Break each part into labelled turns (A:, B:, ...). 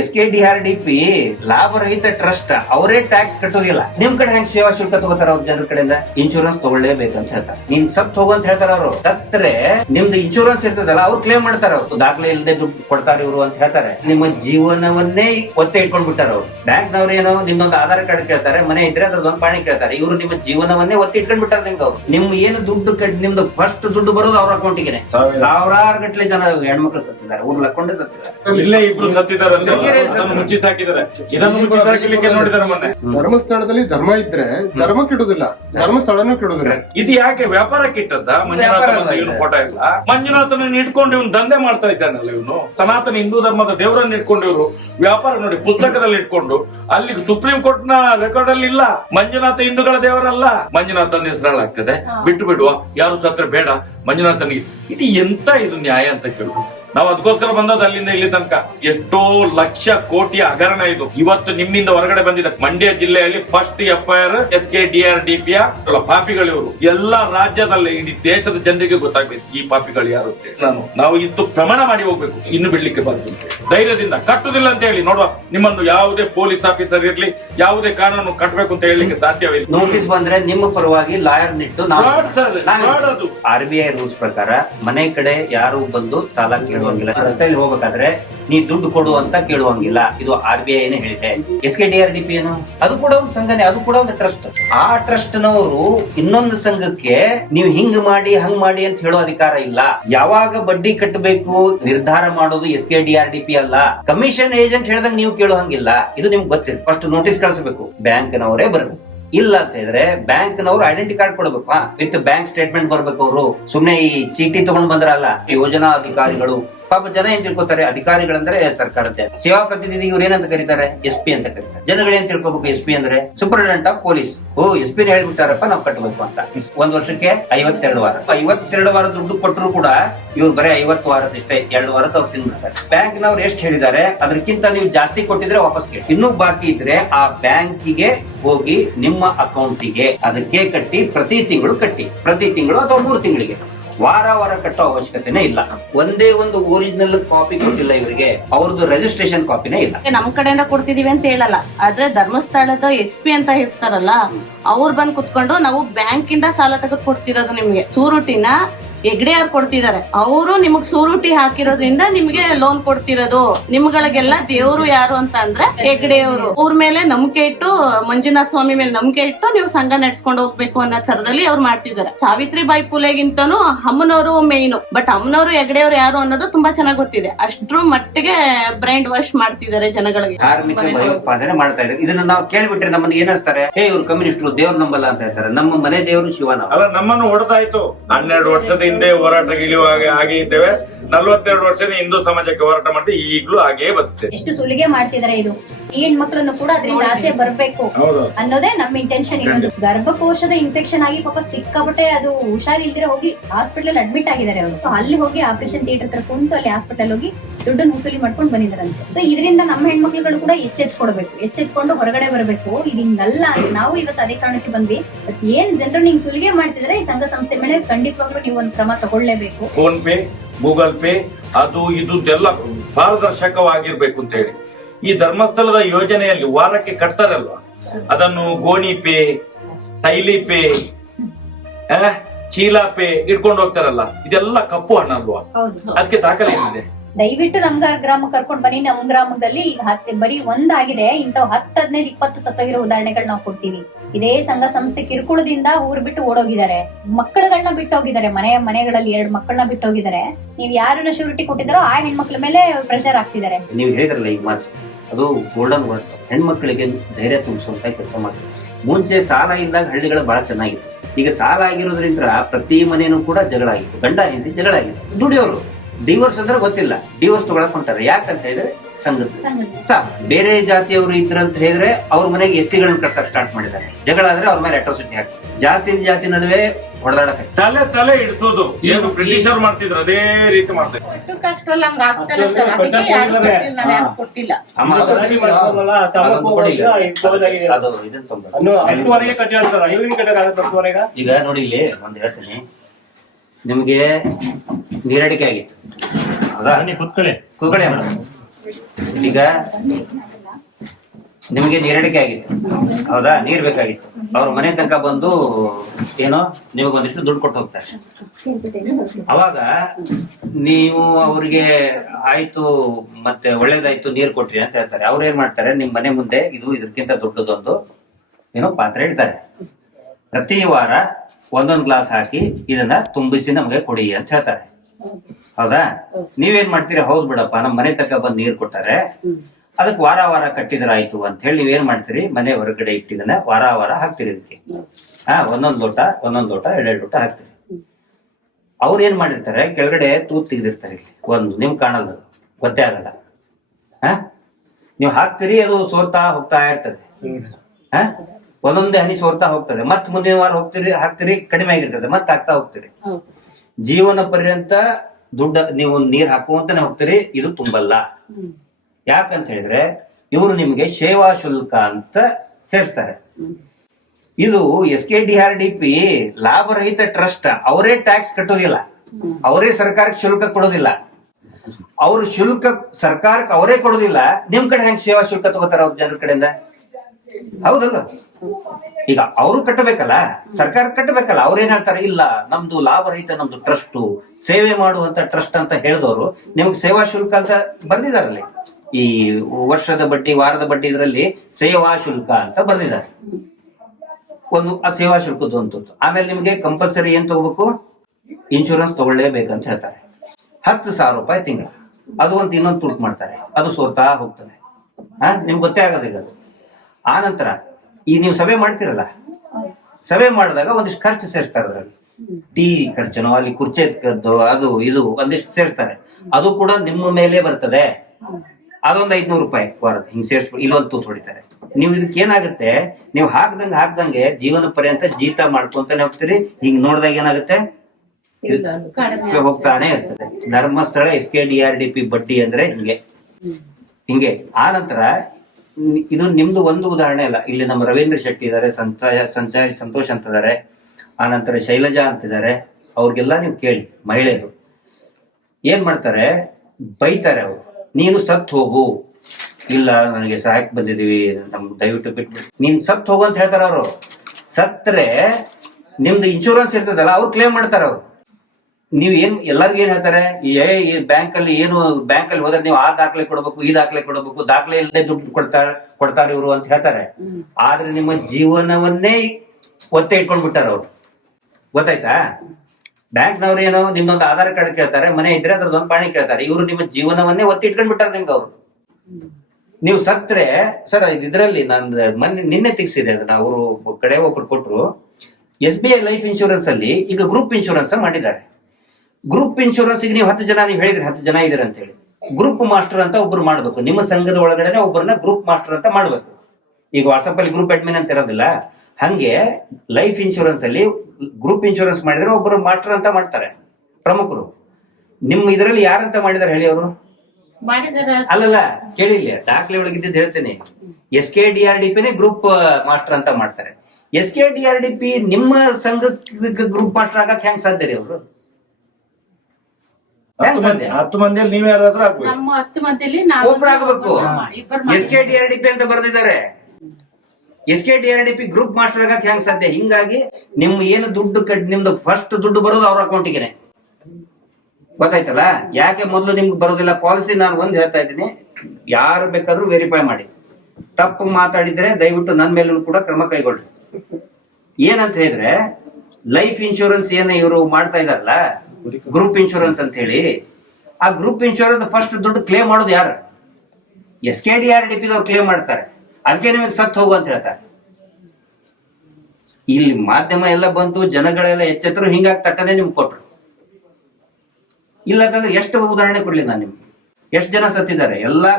A: S K D R D P ಲಾಭರಹಿತ trust ಅವರೇ tax ಕಟ್ಟೋದಿಲ್ಲ. ನಿಮ್ ಕಡೆ ಹೆಂಗ್ ಸೇವಾ ಶುಲ್ಕ ತಗೋತಾರ ಅವ್ರ ಜನರ ಕಡೆಯಿಂದ? ಇನ್ಶೂರೆನ್ಸ್ ತಗೊಳ್ಳೇಬೇಕಂತ ಹೇಳ್ತಾರೆ. ನೀನ್ ಸತ್ ಹೋಗು ಅಂತ ಹೇಳ್ತಾರ ಅವರು. ಸತ್ರೆ ನಿಮ್ದು ಇನ್ಶೂರೆನ್ಸ್ ಇರ್ತದಲ್ಲ ಅವ್ರು ಕ್ಲೇಮ್ ಮಾಡ್ತಾರ ಅವ್ರು. ದಾಖಲೆ ಇಲ್ಲದೆ ದುಡ್ಡು ಕೊಡ್ತಾರೆ ಇವರು ಅಂತ ಹೇಳ್ತಾರೆ. ನಿಮ್ಮ ಜೀವನವನ್ನೇ ಒತ್ತೆ ಇಟ್ಕೊಂಡ್ ಬಿಟ್ಟಾರ ಅವ್ರು. ಬ್ಯಾಂಕ್ ನವ್ರು ಏನೋ ನಿಮ್ದೊಂದು ಆಧಾರ್ ಕಾರ್ಡ್ ಕೇಳ್ತಾರೆ ಮನೆ ಇದ್ರೆ ಅದ್ರದ್ದೊಂದು ಪಾಣಿ ಕೇಳ್ತಾರೆ. ಇವರು ನಿಮ್ಮ ಜೀವನವನ್ನೇ ಒತ್ತಿ ಇಟ್ಕೊಂಡ್ ಬಿಟ್ಟಾರ ನಿಮ್ಗೆ ಅವ್ರು. ನಿಮ್ ಏನು ದುಡ್ಡು ಕಟ್ಟಿ ನಿಮ್ದು ಫಸ್ಟ್ ದುಡ್ಡು ಬರೋದು ಅವ್ರ ಅಕೌಂಟಿಗೆ ಸಾವಿರಾರು ಗಟ್ಟಲೆ ಜನ ಹೆಣ್ಮಕ್ಳು ಸತ್ತಿದ್ದಾರೆ ಊರ್ ಲಕ್ಕೊಂಡೆ ಸತ್ತಿದ್ದಾರೆ.
B: ಇಲ್ಲೇ ಇಬ್ರು ಸತ್ತಿದ್ದಾರೆ ಮುಚ್ಚಿ ಹಾಕಿದ್ದಾರೆ. ಇದನ್ನು ಮುಚ್ಚಿ ಹಾಕಲಿಕ್ಕೆ ನೋಡಿದ್ದಾರೆ ಮೊನ್ನೆ.
C: ಧರ್ಮಸ್ಥಳದಲ್ಲಿ ಧರ್ಮ ಇದ್ರೆ ಧರ್ಮ ಕೆಡುದಿಲ್ಲ. ಧರ್ಮಸ್ಥಳನೂ ಕೆಡುದಿಲ್ಲ.
B: ಇದು ಯಾಕೆ ವ್ಯಾಪಾರಕ್ಕೆ ಇಟ್ಟದ್ದ ಮಂಜುನಾಥ
A: ವ್ಯಾಪಾರ
B: ಬಂದು
A: ಅಲ್ಲ
B: ಇವನು. ಫೋಟೋ ಇಲ್ಲ ಮಂಜುನಾಥನ ಇಟ್ಕೊಂಡು ಇವನು ದಂಧೆ ಮಾಡ್ತಾ ಇದ್ದಾನಲ್ಲ ಇವನು. ಸನಾತನ ಹಿಂದೂ ಧರ್ಮದ ದೇವರನ್ನ ಇಟ್ಕೊಂಡು ಇವರು ವ್ಯಾಪಾರ ನೋಡಿ ಪುಸ್ತಕದಲ್ಲಿ ಇಟ್ಕೊಂಡು ಅಲ್ಲಿ ಸುಪ್ರೀಂ ಕೋರ್ಟ್ನ ರೆಕಾರ್ಡ್ ಅಲ್ಲಿ ಇಲ್ಲ. ಮಂಜುನಾಥ ಹಿಂದೂಗಳ ದೇವರಲ್ಲ. ಮಂಜುನಾಥನ ಹೆಸರಾಗ್ತದೆ ಬಿಟ್ಟು ಬಿಡುವ. ಯಾರು ಸತ್ರ ಬೇಡ. ಮಂಜುನಾಥನಿಗೆ. ಇದು ಎಂತ ಇದು ನ್ಯಾಯ ಅಂತ ಕೇಳುದು ನಾವು ಅದಕ್ಕೋಸ್ಕರ ಬಂದದ್ದು ಅಲ್ಲಿಂದ ಇಲ್ಲಿ ತನಕ. ಎಷ್ಟೋ ಲಕ್ಷ ಕೋಟಿ ಹಗರಣ ಇದು. ಇವತ್ತು ನಿಮ್ಮಿಂದ ಹೊರಗಡೆ ಬಂದಿದೆ. ಮಂಡ್ಯ ಜಿಲ್ಲೆಯಲ್ಲಿ first F I R S K D R D P ಪಾಪಿಗಳು ಇವರು. ಎಲ್ಲಾ ರಾಜ್ಯದಲ್ಲಿ ಇಡೀ ದೇಶದ ಜನರಿಗೆ ಗೊತ್ತಾಗ್ಬೇಕು ಈ ಪಾಪಿಗಳು ಯಾರು ನಾನು. ನಾವು ಇತ್ತು ಪ್ರಮಾಣ ಮಾಡಿ ಹೋಗ್ಬೇಕು. ಇನ್ನು ಬಿಡ್ಲಿಕ್ಕೆ ಬಂದು ಧೈರ್ಯದಿಂದ. ಕಟ್ಟುದಿಲ್ಲ ಅಂತ ಹೇಳಿ. ನೋಡುವ. ನಿಮ್ಮನ್ನು ಯಾವುದೇ ಪೊಲೀಸ್ ಆಫೀಸರ್ ಇರ್ಲಿ ಯಾವುದೇ ಕಾನೂನು ಕಟ್ಟಬೇಕು ಅಂತ ಹೇಳಲಿಕ್ಕೆ ಸಾಧ್ಯವಿಲ್ಲ
A: ನೋಟಿಸ್ ಬಂದ್ರೆ ನಿಮ್ಮ ಪರವಾಗಿ ಲಾಯರ್ ನಿಟ್ಟು. ಆರ್ ಬಿ ಐ ರೂಲ್ಸ್ ಪ್ರಕಾರ ಮನೆ ಕಡೆ ಯಾರು ಬಂದು ಸಾಲ ಕೇಳುವಂಗಿಲ್ಲ. ರಸ್ತೆಯಲ್ಲಿ ಹೋಗ್ಬೇಕಾದ್ರೆ ನೀ ದುಡ್ಡು ಕೊಡು ಅಂತ ಕೇಳುವಂಗಿಲ್ಲ. ಇದು ಆರ್ ಬಿ ಐನೇ ಹೇಳಿದೆ. S K D R D P ಏನು? ಅದು ಕೂಡ ಒಂದು ಸಂಘನೆ, ಅದು ಕೂಡ ಒಂದು ಟ್ರಸ್ಟ್ ಆ ಟ್ರಸ್ಟ್ ನವರು ಇನ್ನೊಂದು ಸಂಘಕ್ಕೆ ನೀವು ಹಿಂಗ್ ಮಾಡಿ, ಹಂಗ್ ಮಾಡಿ ಅಂತ ಹೇಳೋ ಅಧಿಕಾರ ಇಲ್ಲ. ಯಾವಾಗ ಬಡ್ಡಿ ಕಟ್ಟಬೇಕು ನಿರ್ಧಾರ ಮಾಡೋದು S K D R D P ಅಲ್ಲ. ಕಮಿಷನ್ ಏಜೆಂಟ್ ಹೇಳ್ದಂಗೆ ನೀವು ಕೇಳೋ ಹಂಗಿಲ್ಲ. ಇದು ನಿಮ್ಗೆ ಗೊತ್ತಿದೆ ಫಸ್ಟ್ ನೋಟಿಸ್ ಕಳಿಸಬೇಕು. ಬ್ಯಾಂಕ್ನವರೇ ಬರಬೇಕು. ಇಲ್ಲ ಅಂತ ಹೇಳಿದ್ರೆ ಬ್ಯಾಂಕ್ ನವರು ಐಡೆಂಟಿ ಕಾರ್ಡ್ ಕೊಡ್ಬೇಕು ವಿತ್ ಬ್ಯಾಂಕ್ ಸ್ಟೇಟ್ಮೆಂಟ್ ಬರ್ಬೇಕು ಅವರು. ಸುಮ್ನೆ ಈ ಚೀಟಿ ತಗೊಂಡ್ ಬಂದ್ರಲ್ಲ, ಯೋಜನಾ ಅಧಿಕಾರಿಗಳು. ಪಾಪ ಜನ ಏನ್ ತಿಳ್ಕೊತಾರೆ? ಅಧಿಕಾರಿಗಳಂದ್ರೆ ಸರ್ಕಾರದ ಸೇವಾ ಪ್ರತಿನಿಧಿ ಇವ್ರು ಏನಂತ ಕರೀತಾರೆ? ಎಸ್ ಪಿ ಅಂತ ಕರೀತಾರೆ. ಜನಗಳೇನ್ ತಿಳ್ಕೊಬೇಕು ಎಸ್ ಪಿ ಅಂದ್ರೆ? Superintendent of police oh, S P ಹೇಳ್ಬಿಟ್ಟಾರಪ್ಪ, ನಾವು ಕಟ್ಟಬೇಕು ಅಂತ. ಒಂದ್ ವರ್ಷಕ್ಕೆ ಐವತ್ತೆರಡು ವಾರ. ಐವತ್ತೆರಡು ವಾರ ದುಡ್ಡು ಕೊಟ್ಟರು ಕೂಡ ಇವ್ರು ಬರೀ ಐವತ್ತು ವಾರದ ಇಷ್ಟೇ ಎರಡು ವಾರದ ಅವ್ರು ತಿಂದ್ಬಿಡ್ತಾರೆ. ಬ್ಯಾಂಕ್ ನವ್ರು ಎಷ್ಟು ಹೇಳಿದ್ದಾರೆ? ಅದಕ್ಕಿಂತ ನೀವು ಜಾಸ್ತಿ ಕೊಟ್ಟಿದ್ರೆ ವಾಪಸ್ ಕೇಳಿ. ಇನ್ನೂ ಬಾಕಿ ಇದ್ರೆ ಆ ಬ್ಯಾಂಕಿಗೆ ಹೋಗಿ ನಿಮ್ಮ ಅಕೌಂಟಿಗೆ ಅದಕ್ಕೆ ಕಟ್ಟಿ ಪ್ರತಿ ತಿಂಗಳು ಕಟ್ಟಿ. ಪ್ರತಿ ತಿಂಗಳು ಅಥವಾ ಮೂರು ತಿಂಗಳಿಗೆ. ವಾರ ವಾರ ಕಟ್ಟೋ ಅವಶ್ಯಕತೆನೇ ಇಲ್ಲ. ಒಂದೇ ಒಂದು ಒರಿಜಿನಲ್ ಕಾಪಿ ಕೊಟ್ಟಿಲ್ಲ ಇವರಿಗೆ, ಅವ್ರದ್ದು ರಿಜಿಸ್ಟ್ರೇಷನ್ ಕಾಪಿನೇ ಇಲ್ಲ.
D: ನಮ್ ಕಡೆಯಿಂದ ಕೊಡ್ತಿದೀವಿ ಅಂತ ಹೇಳಲ್ಲ. ಆದ್ರೆ ಧರ್ಮಸ್ಥಳದ ಎಸ್ ಪಿ ಅಂತ ಹೇಳ್ತಾರಲ್ಲ, ಅವ್ರು ಬಂದ್ ಕುತ್ಕೊಂಡು ನಾವು ಬ್ಯಾಂಕ್ ಇಂದ ಸಾಲ ತೆಗೆದು ಕೊಡ್ತಿರೋದು ನಿಮ್ಗೆ. ಸೂರುಟಿನ ಹೆಗ್ಡೆ ಯಾರು ಕೊಡ್ತಿದ್ದಾರೆ. ಅವರು ನಿಮಗ್ ಸೂರುಟಿ ಹಾಕಿರೋದ್ರಿಂದ ನಿಮ್ಗೆ ಲೋನ್ ಕೊಡ್ತಿರೋದು. ನಿಮ್ಗಳಿಗೆಲ್ಲ ದೇವ್ರು ಯಾರು ಅಂತ ಅಂದ್ರೆ ಹೆಗ್ಡೆಯವರು. ಅವ್ರ ಮೇಲೆ ನಂಬಿಕೆ ಇಟ್ಟು ಮಂಜುನಾಥ ಸ್ವಾಮಿ ಮೇಲೆ ನಂಬಿಕೆ ಇಟ್ಟು ನೀವು ಸಂಘ ನಡ್ಸ್ಕೊಂಡು ಹೋಗ್ಬೇಕು ಅನ್ನೋ ತರದಲ್ಲಿ ಅವ್ರು ಮಾಡ್ತಿದ್ದಾರೆ. ಸಾವಿತ್ರಿಬಾಯಿ ಪುಲೆಗಿಂತನೂ ಅಮ್ಮನವರು ಮೇನ್ ಬಟ್ ಅಮ್ಮನವರು ಹೆಗ್ಡೆಯವ್ರು ಯಾರು ಅನ್ನೋದು ತುಂಬಾ ಚೆನ್ನಾಗಿ ಗೊತ್ತಿದೆ. ಅಷ್ಟ್ರ ಮಟ್ಟಿಗೆ ಬ್ರೈಂಡ್ ವಾಶ್ ಮಾಡ್ತಿದ್ದಾರೆ ಜನಗಳಿಗೆ.
A: ಧಾರ್ಮಿಕ ಭಯೋತ್ಪಾದನೆ ಮಾಡ್ತಾ ಇದ್ದಾರೆ. ಇದನ್ನ ನಾವು ಕೇಳ್ಬಿಟ್ರೆ ನಮ್ಮನ್ನ ಏನಿಸ್ತಾರೆ ಹೇ ಇವ್ರು ಕಮ್ಯುನಿಸ್ಟ್ರು ದೇವ್ರು ನಂಬಲ್ಲ ಅಂತ ಹೇಳ್ತಾರೆ. ನಮ್ಮ ಮನೆ ದೇವರು ಶಿವನ.
B: ಅಲ್ಲ ನಮ್ಮನ್ನು ಹೊಡೆದಾಯ್ತು. ಹನ್ನೆರಡು ವರ್ಷದ ಹಿಂದೆ ಹೋರಾಟಕ್ಕೆ ಇಳಿಯುವಾಗ ಹಾಗೆ ಇದ್ದೇವೆ. ನಲ್ವತ್ತೆರಡು ವರ್ಷದಿಂದ ಹಿಂದೂ ಸಮಾಜಕ್ಕೆ ಹೋರಾಟ ಮಾಡ್ತೀವಿ ಈಗಲೂ ಹಾಗೇ ಬರುತ್ತೆ
E: ಎಷ್ಟು ಸುಲಿಗೆ ಮಾಡ್ತಿದಾರೆ ಇದು. ಈ ಹೆಣ್ಮಕ್ಳನ್ನು ಕೂಡ ಅದರಿಂದ ಆಚೆ ಬರಬೇಕು
B: ಹೌದು.
E: ಅನ್ನೋದೇ ನಮ್ಮ ಇಂಟೆನ್ಷನ್ ಇರೋದು. ಗರ್ಭಕೋಶದ ಇನ್ಫೆಕ್ಷನ್ ಆಗಿ ಪಾಪ ಸಿಕ್ಕಾಪಟ್ಟೆ ಅದು ಹುಷಾರಿಲ್ದಿರ ಹೋಗಿ ಹಾಸ್ಪಿಟಲ್ ಅಡ್ಮಿಟ್ ಆಗಿದ್ದಾರೆ ಅವರು. ಅಲ್ಲಿ ಹೋಗಿ ಆಪರೇಷನ್ ಥಿಯೇಟರ್ ಹತ್ರ ಕುಂತು ಅಲ್ಲಿ ಹಾಸ್ಪಿಟಲ್ ಹೋಗಿ ದುಡ್ಡನ್ನು ವಸೂಲಿ ಮಾಡ್ಕೊಂಡು ಬಂದಿದ್ದಾರಂತೆ. ಸೊ ಇದರಿಂದ ನಮ್ಮ ಹೆಣ್ಮಕ್ಳುಗಳು ಕೂಡ ಎಚ್ಚೆತ್ಕೊಡ್ಬೇಕು ಎಚ್ಚೆತ್ಕೊಂಡು ಹೊರಗಡೆ ಬರಬೇಕು. ಇದು ಹಿಂಗಲ್ಲ ನಾವು ಇವತ್ತು ಅದೇ ಕಾರಣಕ್ಕೆ ಬಂದ್ವಿ. ಏನ್ ಜನರು ನಿಂಗೆ ಸುಲಿಗೆ ಮಾಡ್ತಿದ್ರೆ ಈ ಸಂಘ ಸಂಸ್ಥೆ ಮೇಲೆ ಖಂಡಿತವಾಗ್ಲೂ ನೀವು ಒಂದು ಕ್ರಮ ತಗೊಳ್ಳೇಬೇಕು.
B: ಫೋನ್ ಪೇ ಗೂಗಲ್ ಪೇ ಅದು ಇದುದೆಲ್ಲ ಪಾರದರ್ಶಕವಾಗಿರ್ಬೇಕು ಅಂತ ಹೇಳಿ. ಈ ಧರ್ಮಸ್ಥಳದ ಯೋಜನೆಯಲ್ಲಿ ವಾರಕ್ಕೆ ಕಟ್ತಾರಲ್ವಾ? ಅದನ್ನು ಗೋಣಿ ಪೇ ತೈಲಿ ಪೇ ಆ, ಚೀಲ ಪೇ ಇಟ್ಕೊಂಡು ಹೋಗ್ತಾರಲ್ಲ ಇದೆಲ್ಲ ಕಪ್ಪು ಹಣ ಅಲ್ವಾ? ಅದಕ್ಕೆ ದಾಖಲೆ ಏನಿದೆ?
E: ದಯವಿಟ್ಟು ನಮ್ಗ ಗ್ರಾಮ ಕರ್ಕೊಂಡ್ ಬನ್ನಿ. ನಮ್ ಗ್ರಾಮದಲ್ಲಿ ಹತ್ತು, ಬರೀ ಒಂದಾಗಿದೆ. ಇಂಥವ್ ಹತ್ತು, ಹದಿನೈದು, ಇಪ್ಪತ್ತು ಸತ್ತೋಗಿರೋ ಉದಾಹರಣೆಗಳು ನಾವು ಕೊಡ್ತೀವಿ. ಇದೇ ಸಂಘ ಸಂಸ್ಥೆ ಕಿರುಕುಳದಿಂದ ಊರ್ ಬಿಟ್ಟು ಓಡೋಗಿದ್ದಾರೆ. ಮಕ್ಕಳುಗಳನ್ನ ಬಿಟ್ಟು ಹೋಗಿದ್ದಾರೆ ಮನೆ, ಮನೆಗಳಲ್ಲಿ ಎರಡು ಮಕ್ಕಳನ್ನ ಬಿಟ್ಟು ಹೋಗಿದ್ದಾರೆ ನೀವ್ ಯಾರನ್ನ ಶ್ಯೂರಿಟಿ ಕೊಟ್ಟಿದಾರೋ ಆ ಹೆಣ್ಮಕ್ಳ ಮೇಲೆ ಪ್ರೆಷರ್ ಆಗ್ತಿದ್ದಾರೆ
A: ನೀವು ಹೇಳಿದ್ರಲ್ಲ ಈ ಮಾತು. ಅದು ಗೋಲ್ಡನ್ ವರ್ಡ್ಸ್ ಹೆಣ್ಮಕ್ಳಿಗೆ ಧೈರ್ಯ ತುಂಬಿಸುವಂತ ಕೆಲಸ ಮಾಡ್ತಾರೆ. ಮುಂಚೆ ಸಾಲ ಇಲ್ಲದಾಗ ಹಳ್ಳಿಗಳು ಬಹಳ ಚೆನ್ನಾಗಿತ್ತು. ಈಗ ಸಾಲ ಆಗಿರೋದ್ರಿಂದ ಪ್ರತಿ ಮನೆಯೂ ಕೂಡ ಜಗಳ ಆಗಿತ್ತು. ಗಂಡ, ಹೆಂಡತಿ ಜಗಳ ಆಗಿತ್ತು. ದುಡಿಯೋರು. ಡಿವೋರ್ಸ್ ಅಂದ್ರೆ ಗೊತ್ತಿಲ್ಲ. ಡಿವೋರ್ಸ್ ತಗೊಳಕ್ ಹೊಂಟಾರೆ. ಯಾಕಂತ ಹೇಳಿದ್ರೆ ಸಂಘದ ಸಾ ಬೇರೆ ಜಾತಿಯವರು ಇದ್ರಂತ ಹೇಳಿದ್ರೆ ಅವ್ರ ಮನೆಗೆ ಎಸ್ ಸಿಗಳನ್ನ ಕಳ್ಸಕ್ ಸ್ಟಾರ್ಟ್ ಮಾಡಿದ್ದಾರೆ. ಜಗಳ ಆದ್ರೆ ಅವ್ರ ಮೇಲೆ ಅಟ್ರೋಸಿಟಿ ಹಾಕಿ ಜಾತಿ ಜಾತಿ ನಡುವೆ ಹೊಡೆದಾಡಕ
B: ತಲೆ ತಲೆ ಇಡಿಸೋದು ಏನು ಬ್ರಿಟಿಷರು ಮಾಡ್ತಿದ್ರು ಅದೇ ರೀತಿ ಮಾಡ್ತಾರೆ.
A: ಈಗ ನೋಡಿ ಇಲ್ಲಿ ಒಂದ್ ಹೇಳ್ತೀನಿ. ನಿಮ್ಗೆ ನೀರಡಿಕೆ ಆಗಿತ್ತು. ಹೌದಾ
F: ಕೂತ್ಕೊಳ್ಳಿ.
A: ಅಮ್ಮ. ಈಗ ನಿಮ್ಗೆ ನೀರಡಿಕೆ ಆಗಿತ್ತು. ಹೌದಾ? ನೀರ್ ಬೇಕಾಗಿತ್ತು. ಅವ್ರ ಮನೆ ತನಕ ಬಂದು ಏನೋ ನಿಮಗೊಂದಿಷ್ಟು ದುಡ್ಡು ಕೊಟ್ಟು ಹೋಗ್ತಾರೆ. ಅವಾಗ ನೀವು ಅವ್ರಿಗೆ ಆಯ್ತು ಮತ್ತೆ ಒಳ್ಳೇದಾಯ್ತು ನೀರ್ ಕೊಟ್ರಿ ಅಂತ ಹೇಳ್ತಾರೆ. ಅವ್ರು ಏನ್ ಮಾಡ್ತಾರೆ? ನಿಮ್ ಮನೆ ಮುಂದೆ ಇದು ಇದಕ್ಕಿಂತ ದೊಡ್ಡದೊಂದು ಏನೋ ಪಾತ್ರೆ ಇಡ್ತಾರೆ. ಪ್ರತಿ ವಾರ ಒಂದೊಂದ್ ಗ್ಲಾಸ್ ಹಾಕಿ ಇದನ್ನ ತುಂಬಿಸಿ ನಮಗೆ ಕೊಡಿ ಅಂತ ಹೇಳ್ತಾರೆ. ಹೌದಾ? ನೀವೇನ್ ಮಾಡ್ತೀರಿ? ಹೌದ್ ಬಿಡಪ್ಪ ನಮ್ ಮನೆ ತಕ್ಕ ಬಂದ್ ನೀರ್ ಕೊಟ್ಟಾರೆ. ಅದಕ್ಕೆ ವಾರ ವಾರ ಕಟ್ಟಿದ್ರ ಆಯ್ತು ಅಂತ ಹೇಳಿ ನೀವೇನ್ ಮಾಡ್ತೀರಿ? ಮನೆ ಹೊರಗಡೆ ಇಟ್ಟಿದನ್ನ ವಾರ ವಾರ ಹಾಕ್ತೀರಿ ಇದಕ್ಕೆ. ಹಾ ಒಂದೊಂದ್ ಲೋಟ ಒಂದೊಂದ್ ಲೋಟ ಎರಡೆರಡು ಲೋಟ ಹಾಕ್ತೀರಿ. ಅವ್ರ ಏನ್ ಮಾಡಿರ್ತಾರೆ? ಕೆಳಗಡೆ ತೂತ್ ತೆಗ್ದಿರ್ತಾರೆ ಇಲ್ಲಿ. ಒಂದು ನಿಮ್ ಕಾಣಲ್ಲ ಗೊತ್ತೇ ಆಗಲ್ಲ. ಹಾ? ನೀವು ಹಾಕ್ತೀರಿ ಅದು ಸೋರ್ತಾ ಹೋಗ್ತಾ ಇರ್ತದೆ. ಹ? ಒಂದೊಂದೇ ಹನಿ ಸೋರ್ತಾ ಹೋಗ್ತದೆ. ಮತ್ ಮುಂದಿನ ವಾರ ಹೋಗ್ತೀರಿ ಹಾಕ್ತೀರಿ ಕಡಿಮೆ ಆಗಿರ್ತದೆ. ಮತ್ತೆ ಹಾಕ್ತಾ ಹೋಗ್ತೀರಿ. ಜೀವನ ಪರ್ಯಂತ ದುಡ್ಡ ನೀವು ನೀರ್ ಹಾಕುವಂತಾನೆ ಹೋಗ್ತೀರಿ ಇದು ತುಂಬಲ್ಲ. ಯಾಕಂತ ಹೇಳಿದ್ರೆ ಇವರು ನಿಮಗೆ ಸೇವಾ ಶುಲ್ಕ ಅಂತ ಸೇರಿಸ್ತಾರೆ. ಇದು S K D R D P ಲಾಭರಹಿತ ಟ್ರಸ್ಟ್ ಅವರೇ ಟ್ಯಾಕ್ಸ್ ಕಟ್ಟೋದಿಲ್ಲ. ಅವರೇ ಸರ್ಕಾರಕ್ಕೆ ಶುಲ್ಕ ಕೊಡೋದಿಲ್ಲ. ಅವ್ರ ಶುಲ್ಕ ಸರ್ಕಾರಕ್ಕೆ ಅವರೇ ಕೊಡೋದಿಲ್ಲ ನಿಮ್ ಕಡೆ ಹೆಂಗ್ ಸೇವಾ ಶುಲ್ಕ ತಗೋತಾರ ಅವ್ರ ಜನರ ಕಡೆಯಿಂದ? ಹೌದಲ್ಲ? ಈಗ ಅವರು ಕಟ್ಟಬೇಕಲ್ಲ? ಸರ್ಕಾರ ಕಟ್ಟಬೇಕಲ್ಲ? ಅವ್ರು ಏನ್ ಹೇಳ್ತಾರೆ? ಇಲ್ಲ, ನಮ್ದು ಲಾಭರಹಿತ ನಮ್ದು ಟ್ರಸ್ಟ್ ಸೇವೆ ಮಾಡುವಂತ ಟ್ರಸ್ಟ್ ಅಂತ ಹೇಳಿದವರು ನಿಮ್ಗೆ ಸೇವಾ ಶುಲ್ಕ ಅಂತ ಬರ್ದಿದಾರಲ್ಲಿ. ಈ ವರ್ಷದ ಬಡ್ಡಿ, ವಾರದ ಬಡ್ಡಿ ಇದರಲ್ಲಿ ಸೇವಾ ಶುಲ್ಕ ಅಂತ ಬರ್ದಿದ್ದಾರೆ ಒಂದು ಸೇವಾ ಶುಲ್ಕದ್ದು ಅಂತ ಆಮೇಲೆ ನಿಮಗೆ ಕಂಪಲ್ಸರಿ ಏನ್ ತಗೋಬೇಕು? ಇನ್ಶೂರೆನ್ಸ್ ತಗೊಳ್ಳೇಬೇಕಂತ ಹೇಳ್ತಾರೆ. ಹತ್ತು ಸಾವಿರ ರೂಪಾಯಿ ತಿಂಗಳ. ಅದು ಒಂದು ಇನ್ನೊಂದು ತುರ್ತು ಮಾಡ್ತಾರೆ. ಅದು ಸೋರ್ತಾ ಹೋಗ್ತದೆ. ಹಾ ನಿಮ್ಗೆ ಗೊತ್ತೇ ಆಗೋದಿಲ್ಲ ಅದು. ಆ ನಂತರ ಈ ನೀವು ಸಭೆ ಮಾಡ್ತಿರಲ್ಲ? ಸಭೆ ಮಾಡಿದಾಗ ಒಂದಿಷ್ಟು ಖರ್ಚು ಸೇರಿಸ್ತಾರೆ ಅದರಲ್ಲಿ. ಟೀ ಖರ್ಚನೋ ಅಲ್ಲಿ ಕುರ್ಚಿ ಅದು ಇದು ಒಂದಿಷ್ಟು ಸೇರಿಸ್ತಾರೆ. ಅದು ಕೂಡ ನಿಮ್ಮ ಮೇಲೆ ಬರ್ತದೆ. ಅದೊಂದು ಐದ್ನೂರು ರೂಪಾಯಿ ವಾರ ಹಿಂಗ್ ಸೇರಿಸ್ಬಿಟ್ಟು ಇಲ್ಲೊಂದು ತೂತ್ ಹೊಡಿತಾರೆ. ನೀವು ಇದಕ್ಕೆ ಏನಾಗುತ್ತೆ? ನೀವು ಹಾಕ್ದಂಗೆ ಹಾಕ್ದಂಗೆ ಜೀವನ ಪರ್ಯಂತ ಜೀತ ಮಾಡ್ಕೊಂತಾನೆ ಹೋಗ್ತೀರಿ. ಹಿಂಗ್ ನೋಡಿದಾಗ ಏನಾಗುತ್ತೆ? ಹೋಗ್ತಾನೆ ಇರ್ತದೆ. Dharmasthala S K D R D P ಬಡ್ಡಿ ಅಂದ್ರೆ ಹಿಂಗೆ. ಹಿಂಗೆ. ಆ ನಂತರ ಇದು ನಿಮ್ದು ಒಂದು ಉದಾಹರಣೆ ಅಲ್ಲ. ಇಲ್ಲಿ ನಮ್ಮ ರವೀಂದ್ರ ಶೆಟ್ಟಿ ಇದಾರೆ ಸಂಚಾಯ ಸಂಚಾರಿ ಸಂತೋಷ್ ಅಂತ ಆನಂತರ ಶೈಲಜಾ ಅಂತಿದ್ದಾರೆ ಅವ್ರಿಗೆಲ್ಲ ನೀವು ಕೇಳಿ, ಮಹಿಳೆಯರು. ಏನ್ ಮಾಡ್ತಾರೆ? ಬೈತಾರೆ ಅವರು. ನೀನು ಸತ್ ಹೋಗು. ಇಲ್ಲ, ನನಗೆ ಸಹಾಯಕ್ ಬಂದಿದೀವಿ ನಮ್ ದಯವಿಟ್ಟು ಬಿಟ್ಬಿಟ್ಟು ನೀನ್ ಸತ್ ಹೋಗು ಅಂತ ಹೇಳ್ತಾರ ಅವರು. ಸತ್ರೆ ನಿಮ್ದು ಇನ್ಶೂರೆನ್ಸ್ ಇರ್ತದಲ್ಲ, ಅವ್ರು ಕ್ಲೇಮ್ ಮಾಡ್ತಾರ ಅವ್ರು. ನೀವ್ ಏನ್ ಎಲ್ಲರಿಗೂ ಏನ್ ಹೇಳ್ತಾರೆ? ಏ ಈ ಬ್ಯಾಂಕ್ ಅಲ್ಲಿ ಏನು ಬ್ಯಾಂಕ್ ಅಲ್ಲಿ ಹೋದ್ರೆ ನೀವು ಆ ದಾಖಲೆ ಕೊಡಬೇಕು ಈ ದಾಖಲೆ ಕೊಡಬೇಕು ದಾಖಲೆ ಇಲ್ಲದೆ ದುಡ್ಡು ಕೊಡ್ತಾರೆ ಕೊಡ್ತಾರೆ ಇವರು ಅಂತ ಹೇಳ್ತಾರೆ. ಆದ್ರೆ ನಿಮ್ಮ ಜೀವನವನ್ನೇ ಒತ್ತೆ ಇಟ್ಕೊಂಡ್ಬಿಟ್ಟಾರ ಅವ್ರು. ಗೊತ್ತಾಯ್ತಾ? ಬ್ಯಾಂಕ್ನವ್ರು ಏನೋ ನಿಮ್ದೊಂದು ಆಧಾರ್ ಕಾರ್ಡ್ ಕೇಳ್ತಾರೆ ಮನೆ ಇದ್ರೆ ಅದ್ರದೊಂದು ಪಾಣಿ ಕೇಳ್ತಾರೆ. ಇವರು ನಿಮ್ಮ ಜೀವನವನ್ನೇ ಒತ್ತಿ ಇಟ್ಕೊಂಡ್ಬಿಟ್ಟಾರೆ ನಿಮ್ಗೆ ಅವ್ರು. ನೀವು ಸತ್ರೆ ಸರ್ ಇದ್ರಲ್ಲಿ ನಾನು ಮೊನ್ನೆ ನಿನ್ನೆ ತೆಗ್ಸಿದೆ ಅದನ್ನ ಅವರು ಕಡೆ ಒಬ್ರು ಕೊಟ್ರು. S B I life insurance ಅಲ್ಲಿ ಈಗ ಗ್ರೂಪ್ ಇನ್ಶೂರೆನ್ಸ್ ಮಾಡಿದ್ದಾರೆ. ಗ್ರೂಪ್ ಇನ್ಶೂರೆನ್ಸ್ ಈಗ ನೀವು ಹತ್ತು ಜನ ನೀವು ಹೇಳಿದ್ರಿ ಹತ್ತು ಜನ ಇದ್ದೀರ ಅಂತ ಹೇಳಿ ಗ್ರೂಪ್ ಮಾಸ್ಟರ್ ಅಂತ ಒಬ್ರು ಮಾಡ್ಬೇಕು. ನಿಮ್ಮ ಸಂಘದ ಒಳಗಡೆನೆ ಒಬ್ಬರನ್ನ ಗ್ರೂಪ್ ಮಾಸ್ಟರ್ ಅಂತ ಮಾಡ್ಬೇಕು. ಈಗ ವಾಟ್ಸಪ್ ಅಲ್ಲಿ ಗ್ರೂಪ್ ಅಡ್ಮಿನ್ ಅಂತ ಇರೋದಿಲ್ಲ. ಹಂಗೆ ಲೈಫ್ ಇನ್ಶೂರೆನ್ಸ್ ಅಲ್ಲಿ ಗ್ರೂಪ್ ಇನ್ಶೂರೆನ್ಸ್ ಮಾಡಿದ್ರೆ ಒಬ್ಬರು ಮಾಸ್ಟರ್ ಅಂತ ಮಾಡ್ತಾರೆ. ಪ್ರಮುಖರು. ನಿಮ್ಮ ಇದರಲ್ಲಿ ಯಾರಂತ ಮಾಡಿದಾರೆ ಹೇಳಿ ಅವರು? ಅಲ್ಲಲ್ಲ ಕೇಳಿಲ್ಲ ದಾಖಲೆ ಒಳಗೆ ಇದ್ದಿದ್ದು ಹೇಳ್ತೇನೆ. S K D R D ಪಿನೇ group master ಅಂತ ಮಾಡ್ತಾರೆ. S K D R D P ನಿಮ್ಮ ಸಂಘಕ್ಕೆ ಗ್ರೂಪ್ ಮಾಸ್ಟರ್ ಆಗಕ್ಕೆ ಹೆಂಗ್ ಸಾಧ್ಯ ರೀ ಅವರು?
B: ಹತ್ತು ಮಂದಿ
A: ಸಾಧ್ಯ
B: ಹತ್ತು ಮಂದಿಯಲ್ಲಿ ನೀವ್ ಯಾರಾದ್ರೂ ಆಗ್ಬೇಕು
G: ನಮ್ಮ ಹತ್ತು ಮಂದಿಲಿ ನಾವು
A: ಒಬ್ರು ಆಗಬೇಕು.
G: ಇಬ್ಬರು
A: S K D R D P ಅಂತ ಬರ್ದಿದ್ದಾರೆ. S K D R D P group master ಆಗಕ್ಕೆ ಹೆಂಗ್ ಸಾಧ್ಯ? ಹಿಂಗಾಗಿ ನಿಮ್ ಏನು ದುಡ್ಡು ಕಟ್ ನಿಮ್ದು ಫಸ್ಟ್ ದುಡ್ಡು ಬರೋದು ಅವ್ರ ಅಕೌಂಟಿಗೆ ಗೊತ್ತಾಯ್ತಲ್ಲ? ಯಾಕೆ ಮೊದಲು ನಿಮ್ಗೆ ಬರೋದಿಲ್ಲ? ಪಾಲಿಸಿ ನಾನು ಒಂದ್ ಹೇಳ್ತಾ ಇದ್ದೀನಿ. ಯಾರು ಬೇಕಾದ್ರೂ ವೆರಿಫೈ ಮಾಡಿ. ತಪ್ಪು ಮಾತಾಡಿದ್ರೆ ದಯವಿಟ್ಟು ನನ್ನ ಮೇಲೂ ಕೂಡ ಕ್ರಮ ಕೈಗೊಳ್ಳಿ. ಏನಂತ ಹೇಳಿದ್ರೆ ಲೈಫ್ ಇನ್ಶೂರೆನ್ಸ್ ಏನ ಇವರು ಮಾಡ್ತಾ ಇದಾರಲ್ಲ ಗ್ರೂಪ್ ಇನ್ಶೂರೆನ್ಸ್ ಅಂತ ಹೇಳಿ ಆ ಗ್ರೂಪ್ ಇನ್ಶೂರೆನ್ಸ್ ಫಸ್ಟ್ ದುಡ್ಡು ಕ್ಲೇಮ್ ಮಾಡೋದು ಯಾರು? S K D R D P claim ಮಾಡ್ತಾರೆ. ಅದಕ್ಕೆ ನಿಮಗೆ ಸತ್ತು ಹೋಗು ಅಂತ ಹೇಳ್ತಾರೆ. ಇಲ್ಲಿ ಮಾಧ್ಯಮ ಎಲ್ಲ ಬಂತು ಜನಗಳೆಲ್ಲ ಎಚ್ಚೆತ್ತರು ಹಿಂಗಾಗಿ ತಟ್ಟನೆ ನಿಮ್ಗೆ ಕೊಟ್ರು. ಇಲ್ಲ ಅಂತಂದ್ರೆ ಎಷ್ಟು ಉದಾಹರಣೆ ಕೊಡ್ಲಿ ನಾನು ನಿಮ್ಗೆ? ಎಷ್ಟು ಜನ ಸತ್ತಿದ್ದಾರೆ? ಎಲ್ಲಾ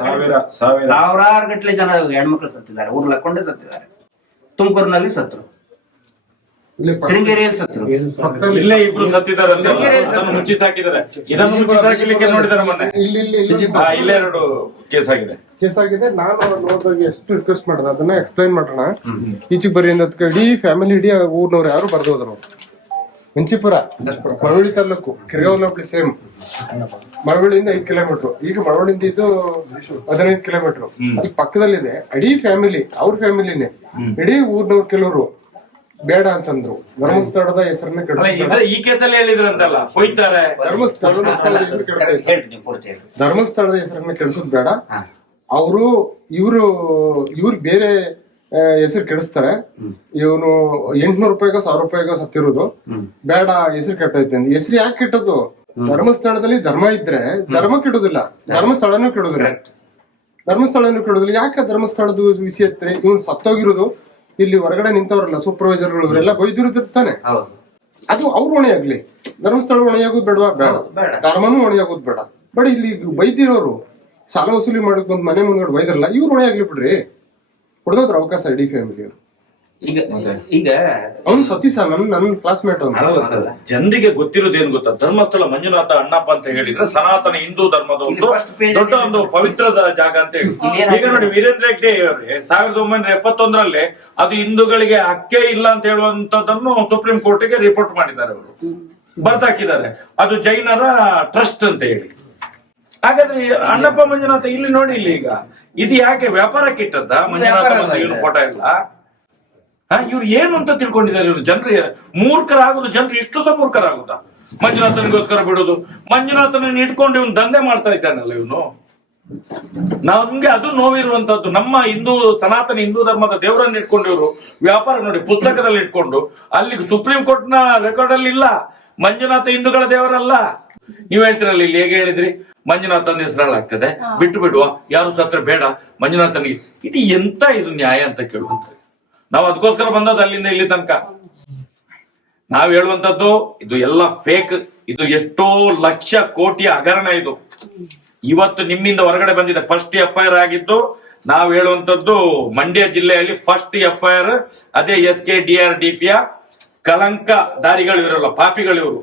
A: ಸಾವಿರಾರು ಗಟ್ಟಲೆ ಜನ ಹೆಣ್ಮಕ್ಳು ಸತ್ತಿದ್ದಾರೆ ಊರ್ ಲಕ್ಕೊಂಡೆ ಸತ್ತಿದ್ದಾರೆ. ತುಮಕೂರಿನಲ್ಲಿ
C: ಪ-
A: ಶೃಂಗೇರಿಯಲ್ಲಿ ಸತ್ರು
C: ಪಕ್ಕದಲ್ಲಿ.
B: ಇಲ್ಲೇ ಇಬ್ರು ಸತ್ತಿದ್ದಾರೆ ಅಂತ.
A: ಶೃಂಗೇರಿ
B: ಅದನ್ನು ಮುಚ್ಚಿಸ್ ಹಾಕಿದ್ದಾರೆ ಇದನ್ನು ಮುಚ್ಚಿಸ್ ಹಾಕಿಲಿಕ್ಕೆ ನೋಡಿದ್ದಾರೆ ಮೊನ್ನೆ.
C: ಇಲ್ಲಿ ಇಲ್ಲಿ ಇಲ್ಲಿ
B: ಇಲ್ಲೇ ಎರಡು ಕೇಸ್ ಆಗಿದೆ.
C: ಕೇಸ್ ಆಗಿದೆ ನಾನು ನೋಡಿದಾಗ ಎಷ್ಟು ರಿಕ್ವೆಸ್ಟ್ ಮಾಡಿದೆ ಅದನ್ನ ಎಕ್ಸ್ಪ್ಲೈನ್ ಮಾಡೋಣ. ಈಚೆಗೆ ಬರೀ ಇಡೀ ಫ್ಯಾಮಿಲಿ ಇಡೀ ಊರ್ನವ್ರು ಯಾರು ಬರ್ದು ಹೋದ್ರು. ಮಂಚಿಪುರ ಮಳವಳ್ಳಿ ತಾಲೂಕು ಕಿರ್ಗಾವನಹಳ್ಳಿ ಸೇಮ್. ಮಳವಳ್ಳಿಯಿಂದ ಐದ್ ಕಿಲೋಮೀಟರ್. ಈಗ ಮಳವಳ್ಳಿಯಿಂದ ಇದು ಹದಿನೈದು ಕಿಲೋಮೀಟರ್. ಈ ಪಕ್ಕದಲ್ಲಿದೆ ಇಡೀ ಫ್ಯಾಮಿಲಿ ಅವ್ರ ಫ್ಯಾಮಿಲಿನೇ ಇಡೀ ಊರ್ನವ್ರು ಕೆಲವರು. ಬೇಡ ಅಂತಂದ್ರು. ಧರ್ಮಸ್ಥಳದ ಹೆಸರನ್ನ
B: ಈ ಕೇಸಲ್ಲಿ ಹೇಳಿದ್ರಂತಲ್ಲ ಹೋಯ್ತಾರೆ.
C: ಧರ್ಮಸ್ಥಳದ ಹೆಸರು ಹೆಸರನ್ನ ಕೆಡಿಸೋದ್ ಬೇಡ. ಅವರು ಇವರು ಇವ್ರು ಬೇರೆ ಹೆಸರು ಕೆಡಿಸ್ತಾರೆ. ಇವನು ಎಂಟ್ನೂರು ರೂಪಾಯಿಗೋ ಸಾವಿರ ರೂಪಾಯಿಗೋ ಸತ್ತಿರೋದು. ಬೇಡ ಹೆಸರು ಕೆಟ್ಟೈತೆ ಹೆಸರು ಯಾಕೆ ಕೆಟ್ಟದ್ದು ಧರ್ಮಸ್ಥಳದಲ್ಲಿ ಧರ್ಮ ಇದ್ರೆ ಧರ್ಮ ಕೆಡೋದಿಲ್ಲ. ಧರ್ಮಸ್ಥಳನೂ ಕೆಡೋದಿಲ್ಲ. ಧರ್ಮಸ್ಥಳನೂ ಕೆಡೋದಿಲ್ಲ. ಯಾಕೆ ಧರ್ಮಸ್ಥಳದ ವಿಷಯ ಇವನು ಸತ್ತೋಗಿರೋದು ಇಲ್ಲಿ ಹೊರಗಡೆ ನಿಂತವ್ರಲ್ಲ ಸೂಪರ್ವೈಸರ್ಗಳು ಇವರೆಲ್ಲ ಬೈದಿರೋದಿರ್ತಾನೆ.
A: ಹೌದು.
C: ಅದು ಅವ್ರು ಹೊಣೆ ಆಗ್ಲಿ ಧರ್ಮಸ್ಥಳ ಹೊಣೆ ಆಗೋದು ಬೇಡವಾ? ಬೇಡ.
A: ಬೇಡ.
C: ಧರ್ಮನೂ ಹೊಣೆ ಆಗೋದು ಬೇಡ. ಬಟ್ ಇಲ್ಲಿ ಬೈದಿರೋರು ಸಾಲ ವಸೂಲಿ ಮಾಡಕ್ ಬಂದ್ ಮನೆ ಮುಂದ್ಗಡೆ ಬೈದಿರಲ್ಲ ಇವ್ರು ಹೊಣೆ ಆಗ್ಲಿ ಬಿಡ್ರಿ. ಕೊಡೋದ್ರ ಅವಕಾಶ ಇಡೀ ಫ್ಯಾಮಿಲಿ ಅವರು.
A: ಈಗ ಈಗ
C: ಅವ್ನು ಸತೀಶ ನನ್ ನನ್ನ ಕ್ಲಾಸ್ಮೇಟ್ ಅವ್ನು.
B: ಜನರಿಗೆ ಗೊತ್ತಿರೋದು ಏನ್ ಗೊತ್ತಾ? ಧರ್ಮಸ್ಥಳ ಮಂಜುನಾಥ ಅಣ್ಣಪ್ಪ ಅಂತ ಹೇಳಿದ್ರೆ ಸನಾತನ ಹಿಂದೂ ಧರ್ಮದ ಒಂದು ದೊಡ್ಡ ಒಂದು ಪವಿತ್ರ ಜಾಗ ಅಂತ ಹೇಳಿ. ಈಗ ನೋಡಿ ವೀರೇಂದ್ರ ಹೆಗ್ಡೆ ಅವರೇ ಸಾವಿರದ ಒಂಬೈನೂರ ಎಪ್ಪತ್ತೊಂದರಲ್ಲಿ ಅದು ಹಿಂದೂಗಳಿಗೆ ಹಕ್ಕೇ ಇಲ್ಲ ಅಂತ ಹೇಳುವಂತದನ್ನು ಸುಪ್ರೀಂ ಕೋರ್ಟ್ಗೆ ರಿಪೋರ್ಟ್ ಮಾಡಿದ್ದಾರೆ ಅವರು. ಬರ್ದಾಕಿದ್ದಾರೆ ಅದು ಜೈನರ ಟ್ರಸ್ಟ್ ಅಂತ ಹೇಳಿ. ಹಾಗಾದ್ರೆ ಅಣ್ಣಪ್ಪ ಮಂಜುನಾಥ ಇಲ್ಲಿ ನೋಡಿ ಇಲ್ಲಿ ಈಗ. ಇದು ಯಾಕೆ ವ್ಯಾಪಾರಕ್ಕೆ ಇಟ್ಟದ್ದ ಮಂಜುನಾಥ. ಇವನು ಫೋಟೋ ಇಲ್ಲ? ಇವ್ರು ಏನು ಅಂತ ತಿಳ್ಕೊಂಡಿದ್ದಾರೆ? ಇವರು ಜನರು ಮೂರ್ಖರಾಗುದು ಜನರು ಇಷ್ಟು ಸಹ ಮೂರ್ಖರಾಗುದ? ಮಂಜುನಾಥನಿಗೋಸ್ಕರ ಬಿಡೋದು. ಮಂಜುನಾಥನನ್ನ ಇಟ್ಕೊಂಡು ಇವನು ದಂಧೆ ಮಾಡ್ತಾ ಇದ್ದಾನಲ್ಲ ಇವನು? ನಮ್ಗೆ ಅದು ನೋವಿರುವಂತದ್ದು. ನಮ್ಮ ಹಿಂದೂ ಸನಾತನ ಹಿಂದೂ ಧರ್ಮದ ದೇವರನ್ನ ಇಟ್ಕೊಂಡು ಇವರು ವ್ಯಾಪಾರ ನೋಡಿ ಪುಸ್ತಕದಲ್ಲಿ ಇಟ್ಕೊಂಡು. ಅಲ್ಲಿ ಸುಪ್ರೀಂ ಕೋರ್ಟ್ನ ರೆಕಾರ್ಡ್ ಅಲ್ಲಿ ಇಲ್ಲ. ಮಂಜುನಾಥ ಹಿಂದೂಗಳ ದೇವರಲ್ಲ. ನೀವ್ ಹೇಳ್ತಿರಲ್ಲ ಇಲ್ಲಿ ಹೇಗೆ ಹೇಳಿದ್ರಿ? ಮಂಜುನಾಥನ ಹೆಸರಾಗ್ತದೆ ಬಿಟ್ಟು ಬಿಡುವ ಯಾರು ಸತ್ರ ಬೇಡ. ಮಂಜುನಾಥನಿಗೆ ಇದು ಎಂತ ಇದು ನ್ಯಾಯ ಅಂತ ಕೇಳುವಂತ ನಾವು ಅದಕ್ಕೋಸ್ಕರ ಬಂದದ್ದು ಅಲ್ಲಿಂದ ಇಲ್ಲಿ ತನಕ. ನಾವ್ ಹೇಳುವಂತದ್ದು ಇದು ಎಲ್ಲ ಫೇಕ್ ಇದು ಎಷ್ಟೋ ಲಕ್ಷ ಕೋಟಿ ಹಗರಣ ಇದು. ಇವತ್ತು ನಿಮ್ಮಿಂದ ಹೊರಗಡೆ ಬಂದಿದೆ ಫಸ್ಟ್ ಎಫ್ ಐ ಆರ್ ಆಗಿದ್ದು, ನಾವು ಹೇಳುವಂತದ್ದು ಮಂಡ್ಯ ಜಿಲ್ಲೆಯಲ್ಲಿ ಫಸ್ಟ್ ಎಫ್ ಐ ಆರ್ ಅದೇ S K D R D ಪಿಯ ಕಲಂಕ ದಾರಿಗಳು ಇವರಲ್ಲ ಪಾಪಿಗಳು ಇವರು.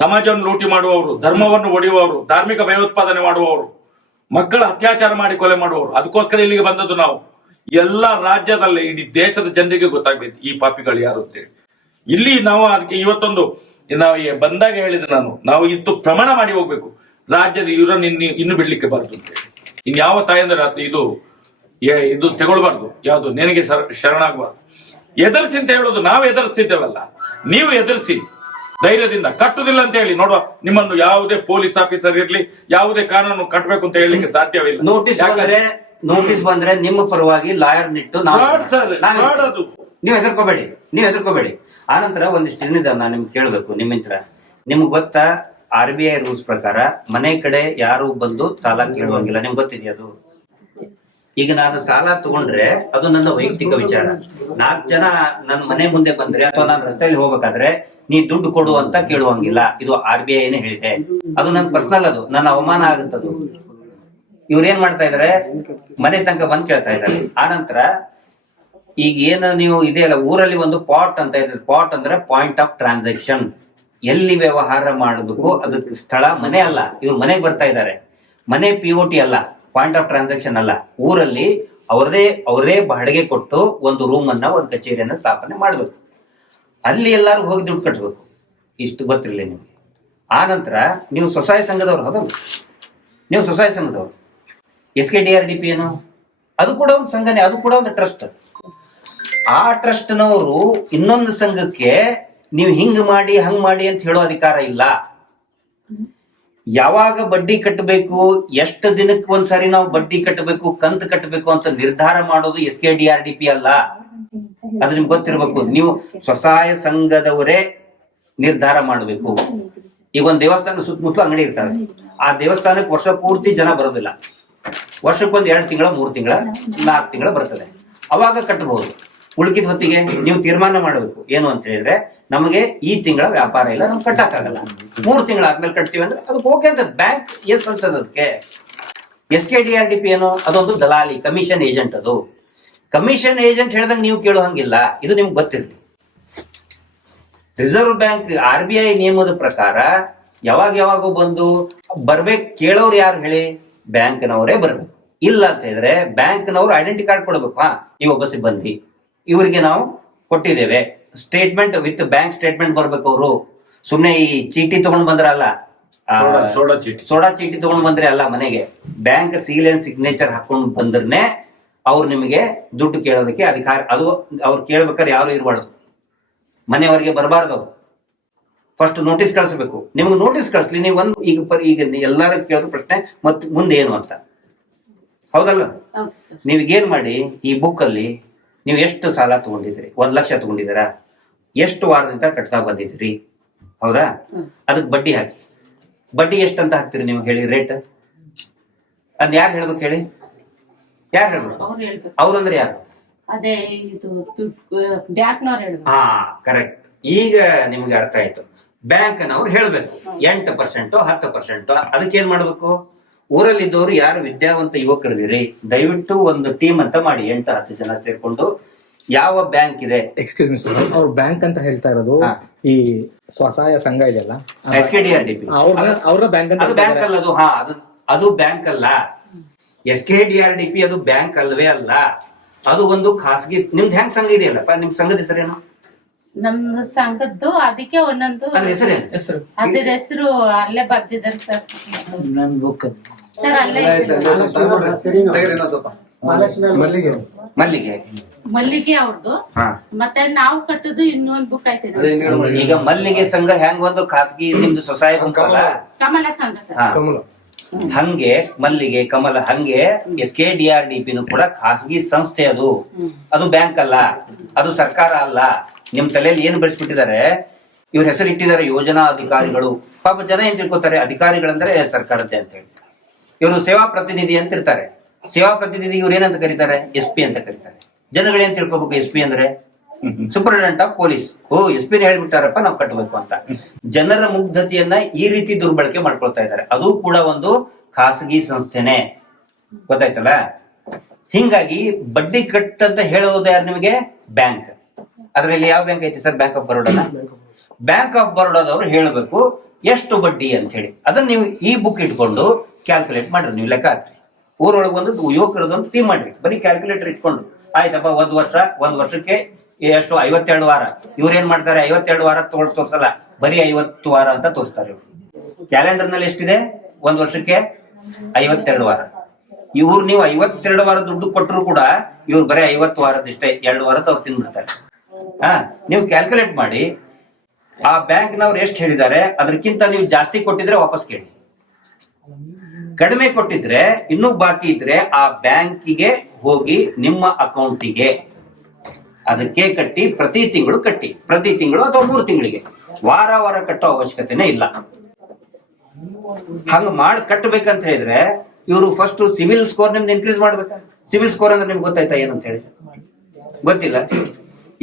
B: ಸಮಾಜವನ್ನು ಲೂಟಿ ಮಾಡುವವರು, ಧರ್ಮವನ್ನು ಒಡೆಯುವವರು, ಧಾರ್ಮಿಕ ಭಯೋತ್ಪಾದನೆ ಮಾಡುವವರು, ಮಕ್ಕಳ ಅತ್ಯಾಚಾರ ಮಾಡಿ ಕೊಲೆ ಮಾಡುವವರು. ಅದಕ್ಕೋಸ್ಕರ ಇಲ್ಲಿಗೆ ಬಂದದ್ದು ನಾವು. ಎಲ್ಲ ರಾಜ್ಯದಲ್ಲಿ ಇಡೀ ದೇಶದ ಜನರಿಗೆ ಗೊತ್ತಾಗ್ಬೇಕು ಈ ಪಾಪಿಗಳು ಯಾರು ಅಂತೇಳಿ ಇಲ್ಲಿ ನಾವು ಅದಕ್ಕೆ ಇವತ್ತೊಂದು ನಾವು ಬಂದಾಗ ಹೇಳಿದೆ ನಾನು ನಾವು ಇತ್ತು ಪ್ರಮಾಣ ಮಾಡಿ ಹೋಗ್ಬೇಕು. ರಾಜ್ಯದ ಇವರನ್ನು ಇನ್ನು ಇನ್ನು ಬಿಡ್ಲಿಕ್ಕೆ ಬಾರದು ಅಂತೇಳಿ ಇನ್ ಯಾವ ತಾಯಂದ್ರೆ ಇದು ಏ- ಇದು ತಗೊಳ್ಬಾರ್ದು. ಯಾವುದು? ನಿನಗೆ ಶರ- ಶರಣಾಗಬಾರ್ದು. ಎದುರಿಸಿ ಅಂತ ಹೇಳೋದು ನಾವು ಎದುರಿಸ್ತಿದ್ದೇವಲ್ಲ ನೀವು ಎದುರಿಸಿ. ಧೈರ್ಯದಿಂದ. ಕಟ್ಟುದಿಲ್ಲ ಅಂತ ಹೇಳಿ. ನೋಡುವ ನಿಮ್ಮನ್ನು ಯಾವುದೇ ಪೊಲೀಸ್ ಆಫೀಸರ್ ಇರ್ಲಿ ಯಾವುದೇ ಕಾನೂನು ಕಟ್ಟಬೇಕು ಅಂತ ಹೇಳಲಿಕ್ಕೆ ಸಾಧ್ಯವಿಲ್ಲ
A: ನೋಟಿಸ್ ನೋಟಿಸ್ ಬಂದ್ರೆ ನಿಮ್ಮ ಪರವಾಗಿ ಲಾಯರ್ ನಿಟ್ಟು ನಾವು ನೀವ್ ಹೆದರ್ಕೋಬೇಡಿ ನೀವು ಹೆದರ್ಕೋಬೇಡಿ. ಆನಂತರ ಒಂದಿಷ್ಟು ಏನಿದೆ ನಾನು ನಿಮ್ಗೆ ಕೇಳಬೇಕು ನಿಮ್ಮಿಂತ್ರ ನಿಮ್ಗೆ ಗೊತ್ತಾ ಆರ್ ಬಿ ಐ ರೂಲ್ಸ್ ಪ್ರಕಾರ ಮನೆ ಕಡೆ ಯಾರು ಬಂದು ಸಾಲ ಕೇಳುವಂಗಿಲ್ಲ ನಿಮ್ಗೆ ಗೊತ್ತಿದೆಯಾ ಅದು? ಈಗ ನಾನು ಸಾಲ ತಗೊಂಡ್ರೆ ಅದು ನನ್ನ ವೈಯಕ್ತಿಕ ವಿಚಾರ. ನಾಲ್ಕು ಜನ ನನ್ನ ಮನೆ ಮುಂದೆ ಬಂದ್ರೆ ಅಥವಾ ನಾನು ರಸ್ತೆಯಲ್ಲಿ ಹೋಗ್ಬೇಕಾದ್ರೆ ನೀ ದುಡ್ಡು ಕೊಡು ಅಂತ ಕೇಳುವಂಗಿಲ್ಲ. ಇದು ಆರ್ ಬಿ ಐನೇ ಹೇಳಿದೆ. ಅದು ನನ್ನ ಪರ್ಸನಲ್ ಅದು ನನ್ನ ಅವಮಾನ ಆಗುತ್ತದು. ಇವ್ರು ಏನ್ ಮಾಡ್ತಾ ಇದಾರೆ? ಮನೆ ತನಕ ಬಂದ್ ಕೇಳ್ತಾ ಇದ್ದಾರೆ ಆನಂತರ ಈಗ ಏನು ನೀವು ಇದೆಯಲ್ಲ ಊರಲ್ಲಿ ಒಂದು ಪಾಟ್ ಅಂತ ಇರ್ತದೆ. ಪಾಟ್ ಅಂದ್ರೆ ಪಾಯಿಂಟ್ ಆಫ್ ಟ್ರಾನ್ಸಾಕ್ಷನ್ ಎಲ್ಲಿ ವ್ಯವಹಾರ ಮಾಡಬೇಕು? ಅದಕ್ಕೆ ಸ್ಥಳ ಮನೆ ಅಲ್ಲ. ಇವ್ರು ಮನೆಗೆ ಬರ್ತಾ ಇದ್ದಾರೆ ಮನೆ ಪಿ ಓ ಟಿ ಅಲ್ಲ ಪಾಯಿಂಟ್ ಆಫ್ ಟ್ರಾನ್ಸಾಕ್ಷನ್ ಅಲ್ಲ. ಊರಲ್ಲಿ ಅವರದೇ ಅವರೇ ಬಾಡಿಗೆ ಕೊಟ್ಟು ಒಂದು ರೂಮ್ ಅನ್ನ, ಒಂದು ಕಚೇರಿಯನ್ನ ಸ್ಥಾಪನೆ ಮಾಡಬೇಕು. ಅಲ್ಲಿ ಎಲ್ಲರೂ ಹೋಗಿ ದುಡ್ಡು ಕಟ್ಟಬೇಕು ಇಷ್ಟು ಗೊತ್ತಿರಲಿ ನಿಮ್ಗೆ. ಆನಂತರ ನಂತರ ನೀವು ಸ್ವಸಹಾಯ ಸಂಘದವ್ರು ಹೌದಲ್ಲ ನೀವು ಸ್ವಸಹಾಯ ಸಂಘದವ್ರು. S K D R D P ಏನು? ಅದು ಕೂಡ ಒಂದು ಸಂಘನೇ, ಅದು ಕೂಡ ಒಂದು ಟ್ರಸ್ಟ್. ಆ ಟ್ರಸ್ಟ್ನವರು ಇನ್ನೊಂದು ಸಂಘಕ್ಕೆ ನೀವು ಹಿಂಗ್ ಮಾಡಿ, ಹಂಗ್ ಮಾಡಿ ಅಂತ ಹೇಳೋ ಅಧಿಕಾರ ಇಲ್ಲ. ಯಾವಾಗ ಬಡ್ಡಿ ಕಟ್ಟಬೇಕು ಎಷ್ಟು ದಿನಕ್ಕೆ ಒಂದ್ಸರಿ ನಾವು ಬಡ್ಡಿ ಕಟ್ಟಬೇಕು ಕಂತು ಕಟ್ಟಬೇಕು ಅಂತ ನಿರ್ಧಾರ ಮಾಡೋದು S K D R D P ಅಲ್ಲ. ಅದು ನಿಮ್ಗೆ ಗೊತ್ತಿರ್ಬೇಕು. ನೀವು ಸ್ವಸಹಾಯ ಸಂಘದವರೇ ನಿರ್ಧಾರ ಮಾಡಬೇಕು. ಈಗ ಒಂದು ದೇವಸ್ಥಾನ ಸುತ್ತಮುತ್ತಲು ಅಂಗಡಿ ಇರ್ತಾರೆ. ಆ ದೇವಸ್ಥಾನಕ್ಕೆ ವರ್ಷ ಪೂರ್ತಿ ಜನ ಬರೋದಿಲ್ಲ. ವರ್ಷಕ್ಕೊಂದ್ ಎರಡು ತಿಂಗಳ, ಮೂರು ತಿಂಗಳ, ನಾಲ್ಕು ತಿಂಗಳ ಬರ್ತದೆ. ಅವಾಗ ಕಟ್ಟಬಹುದು. ಉಳ್ಕಿದ ಹೊತ್ತಿಗೆ ನೀವು ತೀರ್ಮಾನ ಮಾಡಬೇಕು. ಏನು ಅಂತ ಹೇಳಿದ್ರೆ, ನಮಗೆ ಈ ತಿಂಗಳ ವ್ಯಾಪಾರ ಇಲ್ಲ, ನಮ್ಗೆ ಕಟ್ಟಕ್ಕಾಗಲ್ಲ. ಮೂರು ತಿಂಗಳ ಆದ್ಮೇಲೆ ಕಟ್ತೀವಿ ಅಂದ್ರೆ ಅದಕ್ಕೆ ಓಕೆ ಅಂತ ಬ್ಯಾಂಕ್ ಎಸ್ ಅಂತದ ಅದಕ್ಕೆ. S K D R D P ಏನು, ಅದೊಂದು ದಲಾಲಿ, ಕಮಿಷನ್ ಏಜೆಂಟ್ ಅದು. ಕಮಿಷನ್ ಏಜೆಂಟ್ ಹೇಳ್ದಂಗೆ ನೀವು ಕೇಳೋ ಹಂಗಿಲ್ಲ. ಇದು ನಿಮ್ಗೆ ಗೊತ್ತಿರಲಿ. Reserve bank, R B I ನಿಯಮದ ಪ್ರಕಾರ ಯಾವಾಗ ಯಾವಾಗ ಬಂದು ಬರ್ಬೇಕು ಕೇಳೋರು ಯಾರು ಹೇಳಿ? ಬ್ಯಾಂಕ್ನವರೇ ಬರಬೇಕು. ಇಲ್ಲ ಅಂತ ಹೇಳಿದ್ರೆ ಬ್ಯಾಂಕ್ನವರು ಐಡೆಂಟಿ ಕಾರ್ಡ್ ಕೊಡಬೇಕು. ಹಾ ಈ ಒಬ್ಬ ಸಿಬ್ಬಂದಿ. ಇವರಿಗೆ ನಾವು ಕೊಟ್ಟಿದ್ದೇವೆ. ಸ್ಟೇಟ್ಮೆಂಟ್ ವಿತ್ ಬ್ಯಾಂಕ್ ಸ್ಟೇಟ್ಮೆಂಟ್ ಬರ್ಬೇಕು ಅವರು. ಸುಮ್ನೆ ಈ ಚೀಟಿ ತಗೊಂಡ್ ಬಂದ್ರಲ್ಲ
B: ಸೋಡಾ ಚೀಟಿ.
A: ಸೋಡಾ ಚೀಟಿ ತಗೊಂಡ್ ಬಂದ್ರೆ ಅಲ್ಲ ಮನೆಗೆ. ಬ್ಯಾಂಕ್ ಸೀಲ್ ಅಂಡ್ ಸಿಗ್ನೇಚರ್ ಹಾಕೊಂಡ್ ಬಂದ್ರೆ ಅವ್ರು ನಿಮಗೆ ದುಡ್ಡು ಕೇಳೋದಕ್ಕೆ ಅಧಿಕಾರ ಅದು ಅವ್ರು ಕೇಳ್ಬೇಕಾದ್ರೆ ಯಾರು ಇರಬಾರ್ದು? ಮನೆಯವರಿಗೆ ಬರಬಾರ್ದು ಅವ್ರು. ಫಸ್ಟ್ ನೋಟಿಸ್ ಕಳಿಸಬೇಕು. ನಿಮ್ಗೆ ನೋಟಿಸ್ ಕಳಿಸ್ಲಿ ನೀವು ಒಂದು ಈಗ ಪರ್ ಈಗ ಎಲ್ಲಾರು ಕೇಳಿದ ಪ್ರಶ್ನೆ ಮತ್ತೆ ಮುಂದೆ ಏನು ಅಂತ. ಹೌದಲ್ಲ
D: ಹೌದು ಸರ್.
A: ನೀವು ಏನ್ ಮಾಡಿ ಈ ಬುಕ್ ಅಲ್ಲಿ ನೀವು ಎಷ್ಟು ಸಾಲ ತಗೊಂಡಿದ್ರಿ? ಒಂದ್ ಲಕ್ಷ ತಗೊಂಡಿದ್ದೀರಾ? ಎಷ್ಟು ವಾರದಿಂದ ಕಟ್ತಾ ಬಂದಿದ್ರಿ? ಹೌದಾ? ಅದಕ್ಕೆ ಬಡ್ಡಿ ಹಾಕಿ. ಬಡ್ಡಿ ಎಷ್ಟು ಅಂತ ಹಾಕ್ತೀರಿ ನೀವು ಹೇಳಿ ರೇಟ್ ಅದ್ ಯಾರು ಹೇಳ್ಬೇಕು ಹೇಳಿ? ಯಾರು ಹೇಳ್ಬೇಕು?
D: ಅವ್ರು ಹೇಳ್ಬೇಕು.
A: ಅವ್ರಂದ್ರೆ ಯಾರು?
D: ಅದೇ ಇದು
A: ಹಾ ಕರೆಕ್ಟ್ ಈಗ ನಿಮ್ಗೆ ಅರ್ಥ ಆಯ್ತು. ಬ್ಯಾಂಕ್ ಅವ್ರು ಹೇಳ್ಬೇಕು. ಎಂಟು ಪರ್ಸೆಂಟ್ ಹತ್ತು ಪರ್ಸೆಂಟ್ ಅದಕ್ಕೆ ಏನ್ ಮಾಡ್ಬೇಕು? ಊರಲ್ಲಿದ್ದವರು ಯಾರು ವಿದ್ಯಾವಂತ ಯುವಕರಿದ್ದೀರಿ? ದಯವಿಟ್ಟು ಒಂದು ಟೀಮ್ ಅಂತ ಮಾಡಿ. ಎಂಟು ಹತ್ತು ಜನ ಸೇರ್ಕೊಂಡು ಯಾವ ಬ್ಯಾಂಕ್ ಇದೆ?
H: ಎಕ್ಸ್ಕ್ಯೂಸ್ ಮಿ ಸರ್ ಅವ್ರು ಬ್ಯಾಂಕ್ ಅಂತ ಹೇಳ್ತಾ ಇರೋದು ಈ ಸ್ವಸಹಾಯ ಸಂಘ ಇದೆಯಲ್ಲ?
A: S K D R D P
H: ಅವ್ರ ಅವ್ರ ಬ್ಯಾಂಕ್ ಅಂತ
A: ಅದು ಬ್ಯಾಂಕ್ ಅಲ್ಲ ಅದು ಹಾ. ಅದು ಅದು ಬ್ಯಾಂಕ್ ಅಲ್ಲ. S K D R D P ಅದು ಬ್ಯಾಂಕ್ ಅಲ್ವೇ ಅಲ್ಲ. ಅದು ಒಂದು ಖಾಸಗಿ ನಿಮ್ದು ಹೆಂಗ್ ಸಂಘ ಇದೆಯಲ್ಲಪ್ಪ? ನಿಮ್ ಸಂಘದ ಹೆಸರೇನು?
G: ನಮ್ದು ಸಂಘದ್ದು ಅದಕ್ಕೆ ಒಂದೊಂದು
A: ಅದ್ರ
G: ಹೆಸರು ಅಲ್ಲೇ ಬರ್ತಿದ್ದಾರೆ ಸರ್. ಸರ್ ಅಲ್ಲೇ
C: ಮಲ್ಲಿಗೆ.
A: ಮಲ್ಲಿಗೆ.
G: ಮಲ್ಲಿಗೆ ಅವ್ರದ್ದು. ಮತ್ತೆ ನಾವು ಕಟ್ಟುದು ಇನ್ನೊಂದು ಬುಕ್ ಐತೆ
A: ಈಗ ಮಲ್ಲಿಗೆ ಸಂಘ ಹೆಂಗ್ ಒಂದು ಖಾಸಗಿ ನಿಮ್ದು ಸೊಸೈಟಿ
G: ಕಮಲ. ಸಂಘ ಸರ್.
C: ಕಮಲ.
A: ಹಂಗೆ ಮಲ್ಲಿಗೆ ಕಮಲ ಹಂಗೆ S K D R D ಪಿನೂ ಕೂಡ ಖಾಸಗಿ ಸಂಸ್ಥೆ ಅದು. ಅದು ಬ್ಯಾಂಕ್ ಅಲ್ಲ ಅದು ಸರ್ಕಾರ ಅಲ್ಲ. ನಿಮ್ ತಲೆಯಲ್ಲಿ ಏನ್ ಬೆಳೆಸ್ಬಿಟ್ಟಿದ್ದಾರೆ? ಇವ್ರ ಹೆಸರು ಇಟ್ಟಿದ್ದಾರೆ ಯೋಜನಾ ಅಧಿಕಾರಿಗಳು. ಪಾಪ ಜನ ಏನ್ ತಿಳ್ಕೊತಾರೆ? ಅಧಿಕಾರಿಗಳಂದ್ರೆ ಸರ್ಕಾರದ್ದೇ ಅಂತ ಹೇಳಿ. ಇವರು ಸೇವಾ ಪ್ರತಿನಿಧಿ ಅಂತ ಇರ್ತಾರೆ. ಸೇವಾ ಪ್ರತಿನಿಧಿ ಇವ್ರು ಏನಂತ ಕರೀತಾರೆ? ಎಸ್ ಪಿ ಅಂತ ಕರೀತಾರೆ. ಜನಗಳೇನ್ ತಿಳ್ಕೊಬೇಕು ಎಸ್ ಪಿ ಅಂದ್ರೆ? Superintendent of police oh, S P ಹೇಳ್ಬಿಟ್ಟಾರಪ್ಪ, ನಾವು ಕಟ್ಟಬೇಕು ಅಂತ. ಜನರ ಮುಗ್ಧತೆಯನ್ನ ಈ ರೀತಿ ದುರ್ಬಳಕೆ ಮಾಡ್ಕೊಳ್ತಾ ಇದ್ದಾರೆ. ಅದು ಕೂಡ ಒಂದು ಖಾಸಗಿ ಸಂಸ್ಥೆನೆ. ಗೊತ್ತಾಯ್ತಲ್ಲ? ಹಿಂಗಾಗಿ ಬಡ್ಡಿ ಕಟ್ ಅಂತ ಹೇಳೋದು ಯಾರು ನಿಮಗೆ? ಬ್ಯಾಂಕ್. ಅದರಲ್ಲಿ ಯಾವ ಬ್ಯಾಂಕ್ ಐತಿ ಸರ್ ಬ್ಯಾಂಕ್ ಆಫ್ ಬರೋಡನ ಬ್ಯಾಂಕ್ ಆಫ್ ಬರೋಡಾದವರು ಹೇಳಬೇಕು ಎಷ್ಟು ಬಡ್ಡಿ ಅಂತ ಹೇಳಿ ಅದನ್ನ ನೀವು ಈ ಬುಕ್ ಇಟ್ಕೊಂಡು ಕ್ಯಾಲ್ಕುಲೇಟ್ ಮಾಡ್ರಿ ನೀವು ಲೆಕ್ಕ ಹಾಕ್ರಿ. ಊರೊಳಗೆ ಒಂದು ಯುವಕರದೊಂದು ಟೀಮ್ ಮಾಡ್ರಿ. ಬರೀ ಕ್ಯಾಲ್ಕುಲೇಟರ್ ಇಟ್ಕೊಂಡು. ಆಯ್ತಪ್ಪ ಒಂದ್ ವರ್ಷ ಒಂದ್ ವರ್ಷಕ್ಕೆ ಎಷ್ಟು? ಐವತ್ತೆರಡು ವಾರ. ಇವ್ರು ಏನ್ ಮಾಡ್ತಾರೆ? ಐವತ್ತೆರಡು ವಾರ ತೋಳ್ ತೋರ್ಸಲ್ಲ. ಬರೀ ಐವತ್ತು ವಾರ ಅಂತ ತೋರಿಸ್ತಾರೆ ಇವರು. ಕ್ಯಾಲೆಂಡರ್ನಲ್ಲಿ ಎಷ್ಟಿದೆ? ಒಂದ್ ವರ್ಷಕ್ಕೆ ಐವತ್ತೆರಡು ವಾರ. ಇವ್ರು ನೀವು ಐವತ್ತೆರಡು ವಾರ ದುಡ್ಡು ಕೊಟ್ಟರು ಕೂಡ ಇವ್ರು ಬರೀ ಐವತ್ತು ವಾರದಿಷ್ಟೇ ಎರಡು ವಾರ ಅವ್ರು ತಿಂದ್ಬಿಡ್ತಾರೆ. ಹಾ, ನೀವು ಕ್ಯಾಲ್ಕುಲೇಟ್ ಮಾಡಿ. ಆ ಬ್ಯಾಂಕ್ ಬ್ಯಾಂಕ್ನವ್ರು ಎಷ್ಟು ಹೇಳಿದ್ದಾರೆ? ಅದಕ್ಕಿಂತ ನೀವು ಜಾಸ್ತಿ ಕೊಟ್ಟಿದ್ರೆ ವಾಪಸ್ ಕೇಳಿ. ಕಡಿಮೆ ಕೊಟ್ಟಿದ್ರೆ, ಇನ್ನೂ ಬಾಕಿ ಇದ್ರೆ ಆ ಬ್ಯಾಂಕಿಗೆ ಹೋಗಿ ನಿಮ್ಮ ಅಕೌಂಟಿಗೆ. ಅದಕ್ಕೆ ಕಟ್ಟಿ ಪ್ರತಿ ತಿಂಗಳು ಕಟ್ಟಿ. ಪ್ರತಿ ತಿಂಗಳು ಅಥವಾ ಮೂರು ತಿಂಗಳಿಗೆ. ವಾರ ವಾರ ಕಟ್ಟೋ ಅವಶ್ಯಕತೆನೇ ಇಲ್ಲ. ಹಂಗ ಮಾಡಿ ಕಟ್ಟಬೇಕಂತ ಹೇಳಿದ್ರೆ, ಇವರು ಫಸ್ಟ್ ಸಿವಿಲ್ ಸ್ಕೋರ್ ನಿಮ್ದು ಇನ್ಕ್ರೀಸ್ ಮಾಡ್ಬೇಕಾ? ಸಿವಿಲ್ ಸ್ಕೋರ್ ಅಂದ್ರೆ ನಿಮ್ಗೆ ಗೊತ್ತಾಯ್ತಾ ಏನಂತ ಹೇಳಿ? ಗೊತ್ತಿಲ್ಲ.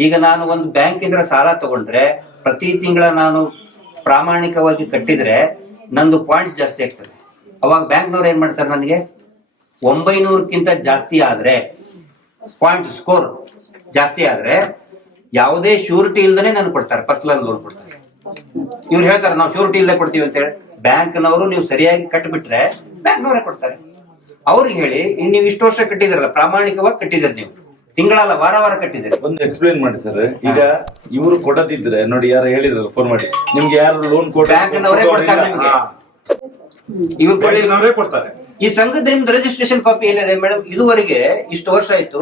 A: ಈಗ ನಾನು ಒಂದು ಬ್ಯಾಂಕ್ ಇಂದ ಸಾಲ ತಗೊಂಡ್ರೆ ಪ್ರತಿ ತಿಂಗಳ ನಾನು ಪ್ರಾಮಾಣಿಕವಾಗಿ ಕಟ್ಟಿದ್ರೆ ನಂದು ಪಾಯಿಂಟ್ಸ್ ಜಾಸ್ತಿ ಆಗ್ತದೆ. ಅವಾಗ ಬ್ಯಾಂಕ್ನವ್ರು ಏನ್ ಮಾಡ್ತಾರೆ ನನಗೆ? ಒಂಬೈನೂರಕ್ಕಿಂತ ಜಾಸ್ತಿ ಆದ್ರೆ ಪಾಯಿಂಟ್ ಸ್ಕೋರ್ ಜಾಸ್ತಿ ಆದ್ರೆ ಯಾವುದೇ ಶ್ಯೂರಿಟಿ ಇಲ್ದೇ ನಾನು ಕೊಡ್ತಾರೆ ಪರ್ಸನಲ್ ಲೋನ್ ಕೊಡ್ತಾರೆ. ಇವ್ರು ಹೇಳ್ತಾರೆ, ನಾವು ಶ್ಯೂರಿಟಿ ಇಲ್ಲದೆ ಕೊಡ್ತೀವಿ ಅಂತ ಹೇಳಿ. ಬ್ಯಾಂಕ್ನವರು ನೀವು ಸರಿಯಾಗಿ ಕಟ್ಟಿಬಿಟ್ರೆ ಬ್ಯಾಂಕ್ನವರೇ ಕೊಡ್ತಾರೆ. ಅವ್ರಿಗೆ ಹೇಳಿ ನೀವು ಇಷ್ಟು ವರ್ಷ ಕಟ್ಟಿದಿರಲ್ಲ, ಪ್ರಾಮಾಣಿಕವಾಗಿ ಕಟ್ಟಿದಿರ ನೀವು ತಿಂಗಳಲ್ಲ ವಾರ ವಾರ ಕಟ್ಟಿದೆ
B: ಒಂದು ಎಕ್ಸ್ಪ್ಲೇನ್ ಮಾಡಿ ಸರ್ ಈಗ ಇವರು ಕೊಡದಿದ್ರೆ ನೋಡಿ ಯಾರು ಹೇಳಿದ್ರಲ್ಲ ಫೋನ್ ಮಾಡಿ. ನಿಮ್ಗೆ ಯಾರು ಲೋನ್
A: ಬ್ಯಾಂಕ್ನವರೇ ಕೊಡ್ತಾರೆ ನಿಮ್ಗೆ. ಇವ್ರು
B: ಕೊಡ್ತಾರೆ.
A: ಈ ಸಂಘದ ನಿಮ್ದು ರಿಜಿಸ್ಟ್ರೇಷನ್ ಕಾಪಿ ಏನಿದೆ ಮೇಡಮ್ ಇದುವರೆಗೆ ಇಷ್ಟು ವರ್ಷ ಆಯ್ತು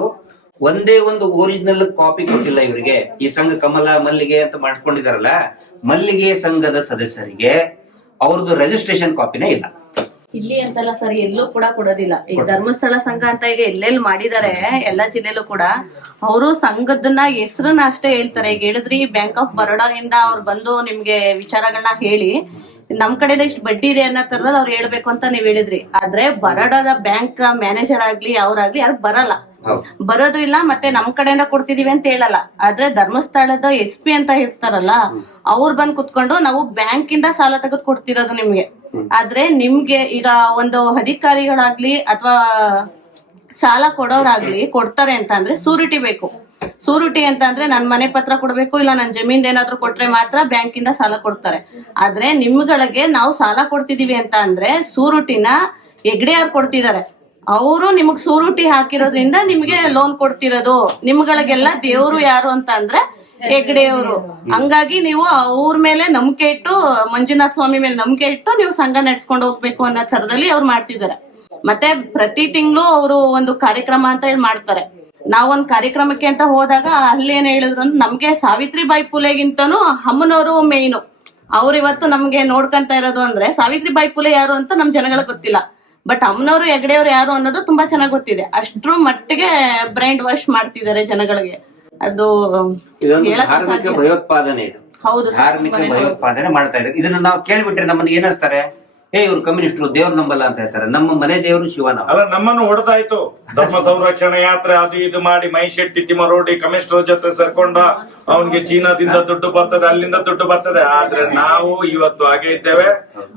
A: ಒಂದೇ ಒಂದು ಒರಿಜಿನಲ್ ಕಾಪಿ ಕೊಟ್ಟಿಲ್ಲ ಇವರಿಗೆ. ಈ ಸಂಘ ಕಮಲ ಮಲ್ಲಿಗೆ ಅಂತ ಮಾಡ್ಕೊಂಡಿದಾರಲ್ಲ ಮಲ್ಲಿಗೆ ಸಂಘದ ಸದಸ್ಯರಿಗೆ ಅವ್ರದ್ದು ರಿಜಿಸ್ಟ್ರೇಷನ್ ಕಾಪಿನೇ ಇಲ್ಲ.
D: ಇಲ್ಲಿ ಅಂತಲ್ಲ ಸರ್ ಎಲ್ಲೂ ಕೂಡ ಕೊಡೋದಿಲ್ಲ. ಈ ಧರ್ಮಸ್ಥಳ ಸಂಘ ಅಂತ ಈಗ ಎಲ್ಲೆಲ್ಲಿ ಮಾಡಿದ್ದಾರೆ ಎಲ್ಲಾ ಜಿಲ್ಲೆಲೂ ಕೂಡ ಅವರು ಸಂಘದನ್ನ ಹೆಸರನ್ನ ಅಷ್ಟೇ ಹೇಳ್ತಾರೆ. ಈಗ ಹೇಳಿದ್ರಿ ಬ್ಯಾಂಕ್ ಆಫ್ ಬರೋಡಾ ಇಂದ ಅವ್ರು ಬಂದು ನಿಮ್ಗೆ ವಿಚಾರಗಳನ್ನ ಹೇಳಿ ನಮ್ ಕಡೆದ ಇಷ್ಟು ಬಡ್ಡಿ ಇದೆ ಅನ್ನೋ ತರದಲ್ಲಿ ಅವ್ರು ಹೇಳ್ಬೇಕು ಅಂತ ನೀವ್ ಹೇಳಿದ್ರಿ. ಆದ್ರೆ ಬರೋಡಾದ ಬ್ಯಾಂಕ್ ಮ್ಯಾನೇಜರ್ ಆಗ್ಲಿ ಅವ್ರಾಗ್ಲಿ ಯಾರು ಬರಲ್ಲ. ಬರೋದು ಇಲ್ಲ ಮತ್ತೆ ನಮ್ ಕಡೆಯಿಂದ ಕೊಡ್ತಿದೀವಿ ಅಂತ ಹೇಳಲ್ಲ. ಆದ್ರೆ ಧರ್ಮಸ್ಥಳದ ಎಸ್ ಪಿ ಅಂತ ಇರ್ತಾರಲ್ಲ ಅವ್ರು ಬಂದ್ ಕುತ್ಕೊಂಡು ನಾವು ಬ್ಯಾಂಕ್ ಇಂದ ಸಾಲ ತೆಗೆದು ಕೊಡ್ತಿರೋದು ನಿಮ್ಗೆ. ಆದ್ರೆ ನಿಮ್ಗೆ ಈಗ ಒಂದು ಅಧಿಕಾರಿಗಳಾಗ್ಲಿ ಅಥವಾ ಸಾಲ ಕೊಡೋರಾಗ್ಲಿ ಕೊಡ್ತಾರೆ ಅಂತ ಅಂದ್ರೆ ಸೂರಿಟಿ ಬೇಕು. ಸೂರಿಟಿ ಅಂತ ಅಂದ್ರೆ ನನ್ ಮನೆ ಪತ್ರ ಕೊಡ್ಬೇಕು ಇಲ್ಲ ನನ್ ಜಮೀನ್ ಏನಾದ್ರು ಕೊಟ್ರೆ ಮಾತ್ರ ಬ್ಯಾಂಕ್ ಇಂದ ಸಾಲ ಕೊಡ್ತಾರೆ. ಆದ್ರೆ ನಿಮ್ಗಳಿಗೆ ನಾವು ಸಾಲ ಕೊಡ್ತಿದೀವಿ ಅಂತ ಅಂದ್ರೆ ಸೂರುಟಿನ ಹೆಗ್ಡೆಯವ್ರು ಕೊಡ್ತಿದ್ದಾರೆ. ಅವರು ನಿಮಗ್ ಸೂರುಟಿ ಹಾಕಿರೋದ್ರಿಂದ ನಿಮ್ಗೆ ಲೋನ್ ಕೊಡ್ತಿರೋದು. ನಿಮ್ಗಳಿಗೆಲ್ಲ ದೇವ್ರು ಯಾರು ಅಂತ ಅಂದ್ರೆ ಹೆಗ್ಡೆಯವರು. ಹಂಗಾಗಿ ನೀವು ಅವ್ರ ಮೇಲೆ ನಂಬಿಕೆ ಇಟ್ಟು, ಮಂಜುನಾಥ ಸ್ವಾಮಿ ಮೇಲೆ ನಂಬಿಕೆ ಇಟ್ಟು ನೀವು ಸಂಘ ನಡ್ಸ್ಕೊಂಡು ಹೋಗ್ಬೇಕು ಅನ್ನೋ ತರದಲ್ಲಿ ಅವ್ರು ಮಾಡ್ತಿದ್ದಾರೆ. ಮತ್ತೆ ಪ್ರತಿ ತಿಂಗಳು ಅವರು ಒಂದು ಕಾರ್ಯಕ್ರಮ ಅಂತ ಹೇಳಿ ಮಾಡ್ತಾರೆ. ನಾವೊಂದ್ ಕಾರ್ಯಕ್ರಮಕ್ಕೆ ಅಂತ ಹೋದಾಗ ಅಲ್ಲಿ ಏನ್ ಹೇಳಿದ್ರು ಅಂದ್ರೆ, ನಮ್ಗೆ ಸಾವಿತ್ರಿಬಾಯಿ ಪುಲೆಗಿಂತನೂ ಅಮ್ಮನವರು ಮೇಯ್ನು ಅವ್ರ ಇವತ್ತು ನಮ್ಗೆ ನೋಡ್ಕೊಂತ ಇರೋದು ಅಂದ್ರೆ, ಸಾವಿತ್ರಿಬಾಯಿ ಪುಲೆ ಯಾರು ಅಂತ ನಮ್ ಜನಗಳಿಗೆ ಗೊತ್ತಿಲ್ಲ. ಬಟ್ ಅಮ್ಮನವರು ಹೆಗ್ಡೆಯವ್ರು ಯಾರು ಅನ್ನೋದು ತುಂಬಾ ಚೆನ್ನಾಗಿ ಗೊತ್ತಿದೆ. ಅಷ್ಟ್ರ ಮಟ್ಟಿಗೆ ಬ್ರೈಂಡ್ ವಾಶ್ ಮಾಡ್ತಿದ್ದಾರೆ ಜನಗಳಿಗೆ. ಅದು
A: ಭಯೋತ್ಪಾದನೆ ಇದು.
D: ಹೌದು
A: ಧಾರ್ಮಿಕ ಭಯೋತ್ಪಾದನೆ. ಮಾಡ್ತಾ ಇದ್ದಾರೆ ಇದನ್ನ ನಾವು ಕೇಳ್ಬಿಟ್ರೆ ನಮ್ಮನ್ನ ಏನಿಸ್ತಾರೆ ಏ, ಇವ್ರು ಕಮ್ಯುನಿಸ್ಟ್ರು, ದೇವ್ರ ನಂಬಲ್ಲ ಅಂತ ಹೇಳ್ತಾರೆ. ನಮ್ಮ ಮನೆ ದೇವರು ಶಿವನ
B: ಅಲ್ಲ, ನಮ್ಮನ್ನು ಹೊಡೆದಾಯ್ತು. ಧರ್ಮ ಸಂರಕ್ಷಣಾ ಯಾತ್ರೆ, ಅದು ಇದು ಮಾಡಿ ಮೈ ಶೆಟ್ಟಿ ತಿಮರೋಡಿ ಕಮಿಷನರ್ ಜೊತೆ ಸೇರ್ಕೊಂಡ ಅವನ್ಗೆ ಚೀನಾದಿಂದ ದುಡ್ಡು ಬರ್ತದೆ, ಅಲ್ಲಿಂದ ದುಡ್ಡು ಬರ್ತದೆ. ಆದ್ರೆ ನಾವು ಇವತ್ತು ಹಾಗೆ ಇದ್ದೇವೆ.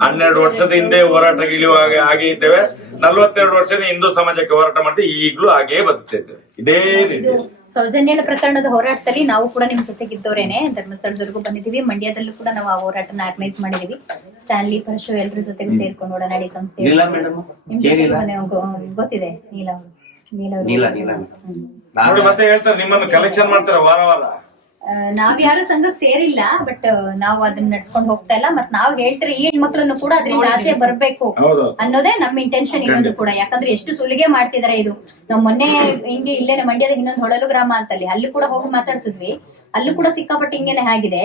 B: ಹನ್ನೆರಡು ವರ್ಷದ ಹಿಂದೆ ಹೋರಾಟ ಇಳಿಯುವಾಗ ಹಾಗೆ ಇದ್ದೇವೆ. ನಲ್ವತ್ತೆರಡು ವರ್ಷದ ಹಿಂದೂ ಸಮಾಜಕ್ಕೆ ಹೋರಾಟ ಮಾಡ್ತೀವಿ ಈಗಲೂ ಹಾಗೇ ಬದುಕ್ತಿದ್ದೇವೆ ಇದೇ ರೀತಿ.
E: ಸೌಜನ್ಯಲ ಪ್ರಕರಣದ ಹೋರಾಟದಲ್ಲಿ ನಾವು ಕೂಡ ನಿಮ್ ಜೊತೆಗಿದ್ದವರೇನೆ. ಧರ್ಮಸ್ಥಳದವರೆಗೂ ಬಂದಿದ್ದೀವಿ. ಮಂಡ್ಯದಲ್ಲೂ ಕೂಡ ನಾವು ಆ ಹೋರಾಟನ ಆರ್ಗನೈಸ್ ಮಾಡಿದೀವಿ ಸ್ಟಾನ್ಲಿ ಪರಶು ಎಲ್ಲರ ಜೊತೆಗೂ ಸೇರ್ಕೊಂಡು ಒಡನಾಡಿ ಸಂಸ್ಥೆ. ಗೊತ್ತಿದೆ. ನೀಲ ಅವರು. ನೀಲ ಅವರು.
A: ನೀಲ ನೀಲ
B: ನೋಡಿ ಮತ್ತೆ ಹೇಳ್ತಾರೆ ನಿಮ್ಮನ್ನು ಕಲೆಕ್ಷನ್ ಮಾಡ್ತಾರೆ ವಾರ ವಾರ.
E: ನಾವ್ಯಾರು ಸಂಘಕ್ಕೆ ಸೇರಿಲ್ಲ ಬಟ್ ನಾವು ಅದನ್ನ ನಡ್ಸ್ಕೊಂಡು ಹೋಗ್ತಾ ಇಲ್ಲ ಮತ್ ನಾವ್ ಹೇಳ್ತಾರೆ ಈ ಹೆಣ್ಮಕ್ಳನ್ನು ಕೂಡ ಅದರಿಂದ ಆಚೆ ಬರ್ಬೇಕು ಅನ್ನೋದೇ ನಮ್ ಇಂಟೆನ್ಷನ್ ಇರೋದು ಕೂಡ. ಯಾಕಂದ್ರೆ ಎಷ್ಟು ಸುಲಿಗೆ ಮಾಡ್ತಿದಾರೆ ಇದು. ನಾವ್ ಮೊನ್ನೆ ಹಿಂಗೆ ಇಲ್ಲೇ ನಮ್ಮ ಮಂಡ್ಯದ ಇನ್ನೊಂದು ಹೊಳಲು ಗ್ರಾಮ ಅಂತಲ್ಲಿ ಅಲ್ಲಿ ಕೂಡ ಹೋಗಿ ಮಾತಾಡ್ಸಿದ್ವಿ. ಅಲ್ಲೂ ಕೂಡ ಸಿಕ್ಕಾಪಟ್ಟೆ ಹಿಂಗೇನೆ ಆಗಿದೆ.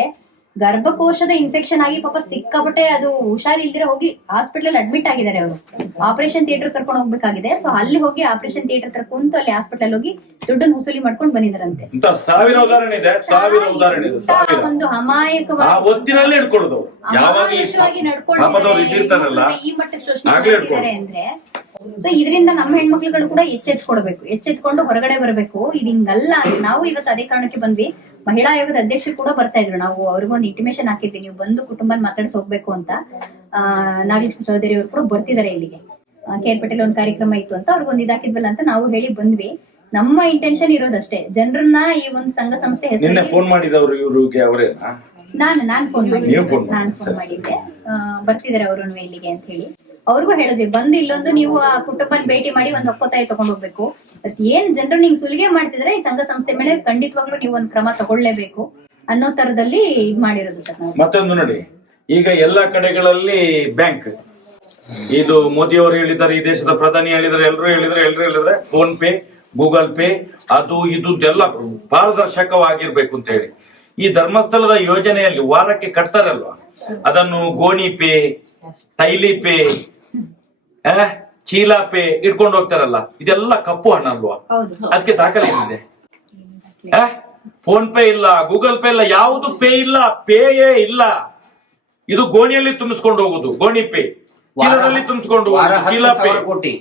E: ಗರ್ಭಕೋಶದ ಇನ್ಫೆಕ್ಷನ್ ಆಗಿ ಪಾಪ ಸಿಕ್ಕಾಪಟ್ಟೆ ಅದು ಹುಷಾರಿಲ್ದಿರ ಹೋಗಿ ಹಾಸ್ಪಿಟಲ್ ಅಡ್ಮಿಟ್ ಆಗಿದ್ದಾರೆ ಅವರು. ಆಪರೇಷನ್ ಥಿಯೇಟರ್ ಕರ್ಕೊಂಡು ಹೋಗ್ಬೇಕಾಗಿದೆ. ಸೊ ಅಲ್ಲಿ ಹೋಗಿ ಆಪರೇಷನ್ ಥಿಯೇಟರ್ ಹತ್ರ ಕುಂತು ಅಲ್ಲಿ ಹಾಸ್ಪಿಟಲ್ ಹೋಗಿ ದುಡ್ಡನ್ನು ವಸೂಲಿ ಮಾಡ್ಕೊಂಡು ಬಂದಿದ್ದಾರಂತೆ.
B: ಇಂತ ಸಾವಿರ ಉದಾಹರಣೆ ಇದೆ ಸಾವಿರ ಉದಾಹರಣೆ ಇದೆ
E: ಇಂಥ
B: ಸಾವಿರ.
E: ಒಂದು
B: ಆ
E: ಅಮಾಯಕವಾಗಿ
B: ಯಾವಾಗ ಈ
E: ಅಮಾನುಷವಾಗಿ
B: ಪಾಪದವ್ರು ಇದ್ದಿರ್ತಾರಲ್ಲ
E: ನಡ್ಕೊಂಡಿದ್ದಾರೆ ಈ ಮಟ್ಟಕ್ಕೆ ಶೋಷಣೆ
B: ಆಗ್ಲೇ
E: ಮಾಡ್ತಿದ್ದಾರೆ ಅಂದ್ರೆ ಸೊ ಇದರಿಂದ ನಮ್ಮ ಹೆಣ್ಮಕ್ಳುಗಳು ಕೂಡ ಎಚ್ಚೆತ್ಕೊಡ್ಬೇಕು. ಎಚ್ಚೆತ್ಕೊಂಡು ಹೊರಗಡೆ ಬರಬೇಕು. ಇದು ಹಿಂಗಲ್ಲ ಅಂತ ನಾವು ಇವತ್ತು ಅದೇ ಕಾರಣಕ್ಕೆ ಬಂದ್ವಿ. ಮಹಿಳಾ ಆಯೋಗದ ಅಧ್ಯಕ್ಷರು ಕೂಡ ಬರ್ತಾ ಇದ್ರು. ನಾವು ಅವ್ರಿಗೊಂದು ಇಂಟಿಮೇಶನ್ ಹಾಕಿದ್ವಿ. ನೀವು ಬಂದು ಕುಟುಂಬ ಮಾತಾಡ್ಸಿ ಹೋಗ್ಬೇಕು ಅಂತ. ಆ ನಾಗೇಶ್ ಚೌಧರಿ ಅವರು ಕೂಡ ಬರ್ತಿದ್ದಾರೆ ಇಲ್ಲಿಗೆ. ಕೇರ್ಪೇಟೆಲ್ ಒಂದು ಕಾರ್ಯಕ್ರಮ ಇತ್ತು ಅಂತ ಅವ್ರಿಗೊಂದು ಇದಾಕಿದ್ವಲ್ಲ ಅಂತ ನಾವು ಹೇಳಿ ಬಂದ್ವಿ. ನಮ್ಮ ಇಂಟೆನ್ಷನ್ ಇರೋದಷ್ಟೇ ಜನರನ್ನ ಈ ಒಂದು ಸಂಘ ಸಂಸ್ಥೆ ಹೆಸರು
B: ಫೋನ್ ಮಾಡಿದವರು ಇವ್ರಿಗೆ
E: ನಾನು ನಾನ್ ಫೋನ್ ಮಾಡಿದ್ದೆ. ನಾನ್ ಫೋನ್ ಮಾಡಿದ್ದೆ. ಆ, ಬರ್ತಿದಾರೆ ಅವರು ಇಲ್ಲಿಗೆ ಅಂತ ಹೇಳಿ. ಅವ್ರಿಗೂ ಹೇಳಿದ್ವಿ, ಬಂದು ಇಲ್ಲೊಂದು ನೀವು ಆ ಕುಟುಂಬನ ಭೇಟಿ ಮಾಡಿ ಒಂದ್ ಹೊಕ್ಕೊತ್ತಾಯಿ ತಗೊಂಡ್ ಹೋಗ್ಬೇಕು ಏನ್ ಜನರು ನೀವು ಸುಲಿಗೆ ಮಾಡ್ತಿದ್ರೆ ಈ ಸಂಘ ಸಂಸ್ಥೆ ಮೇಲೆ ಖಂಡಿತವಾಗ್ಲೂ ನೀವು ಒಂದ್ ಕ್ರಮ ತಗೊಳ್ಳೇಬೇಕು ಅನ್ನೋ ತರದಲ್ಲಿ ಇದ್ ಮಾಡಿರೋದು ಸರ್
B: ಮತ್ತೊಂದು ನೋಡಿ, ಈಗ ಎಲ್ಲಾ ಕಡೆಗಳಲ್ಲಿ ಬ್ಯಾಂಕ್. ಇದು ಮೋದಿ ಅವರು ಹೇಳಿದ್ದಾರೆ, ಈ ದೇಶದ ಪ್ರಧಾನಿ ಹೇಳಿದ್ದಾರೆ ಎಲ್ಲರೂ ಹೇಳಿದ್ರೆ ಎಲ್ಲರೂ ಹೇಳಿದ್ರೆ ಫೋನ್ ಪೇ, ಗೂಗಲ್ ಪೇ, ಅದು ಇದು ಎಲ್ಲ ಪಾರದರ್ಶಕವಾಗಿರ್ಬೇಕು ಅಂತ ಹೇಳಿ. ಈ ಧರ್ಮಸ್ಥಳದ ಯೋಜನೆಯಲ್ಲಿ ವಾರಕ್ಕೆ ಕಟ್ತಾರಲ್ವಾ? ಅದನ್ನು ಗೋಣಿ ಪೇ ತೈಲಿ ಪೇ ಆ, ಚೀಲ ಪೇ ಇಟ್ಕೊಂಡು ಹೋಗ್ತಾರಲ್ಲ ಇದೆಲ್ಲ ಕಪ್ಪು ಹಣ ಅಲ್ವಾ?
E: ಹೌದು
B: ಅದಕ್ಕೆ ದಾಖಲೆ ಏನಿದೆ? ಫೋನ್ ಪೇ ಇಲ್ಲ ಗೂಗಲ್ ಪೇ ಇಲ್ಲ ಯಾವುದು ಪೇ ಇಲ್ಲ ಪೇಯೇ ಇಲ್ಲ. ಇದು ಗೋಣಿಯಲ್ಲಿ ತುಂಬಿಸ್ಕೊಂಡು ಹೋಗುದು ಗೋಣಿ ಪೇ. ಚೀಲದಲ್ಲಿ ತುಂಬಿಸ್ಕೊಂಡು
A: ವಾರ
B: ಹೋಗುದು
A: ಹತ್ತು
B: ಚೀಲ ಪೇ.
A: ಸಾವಿರ ಕೋಟಿ.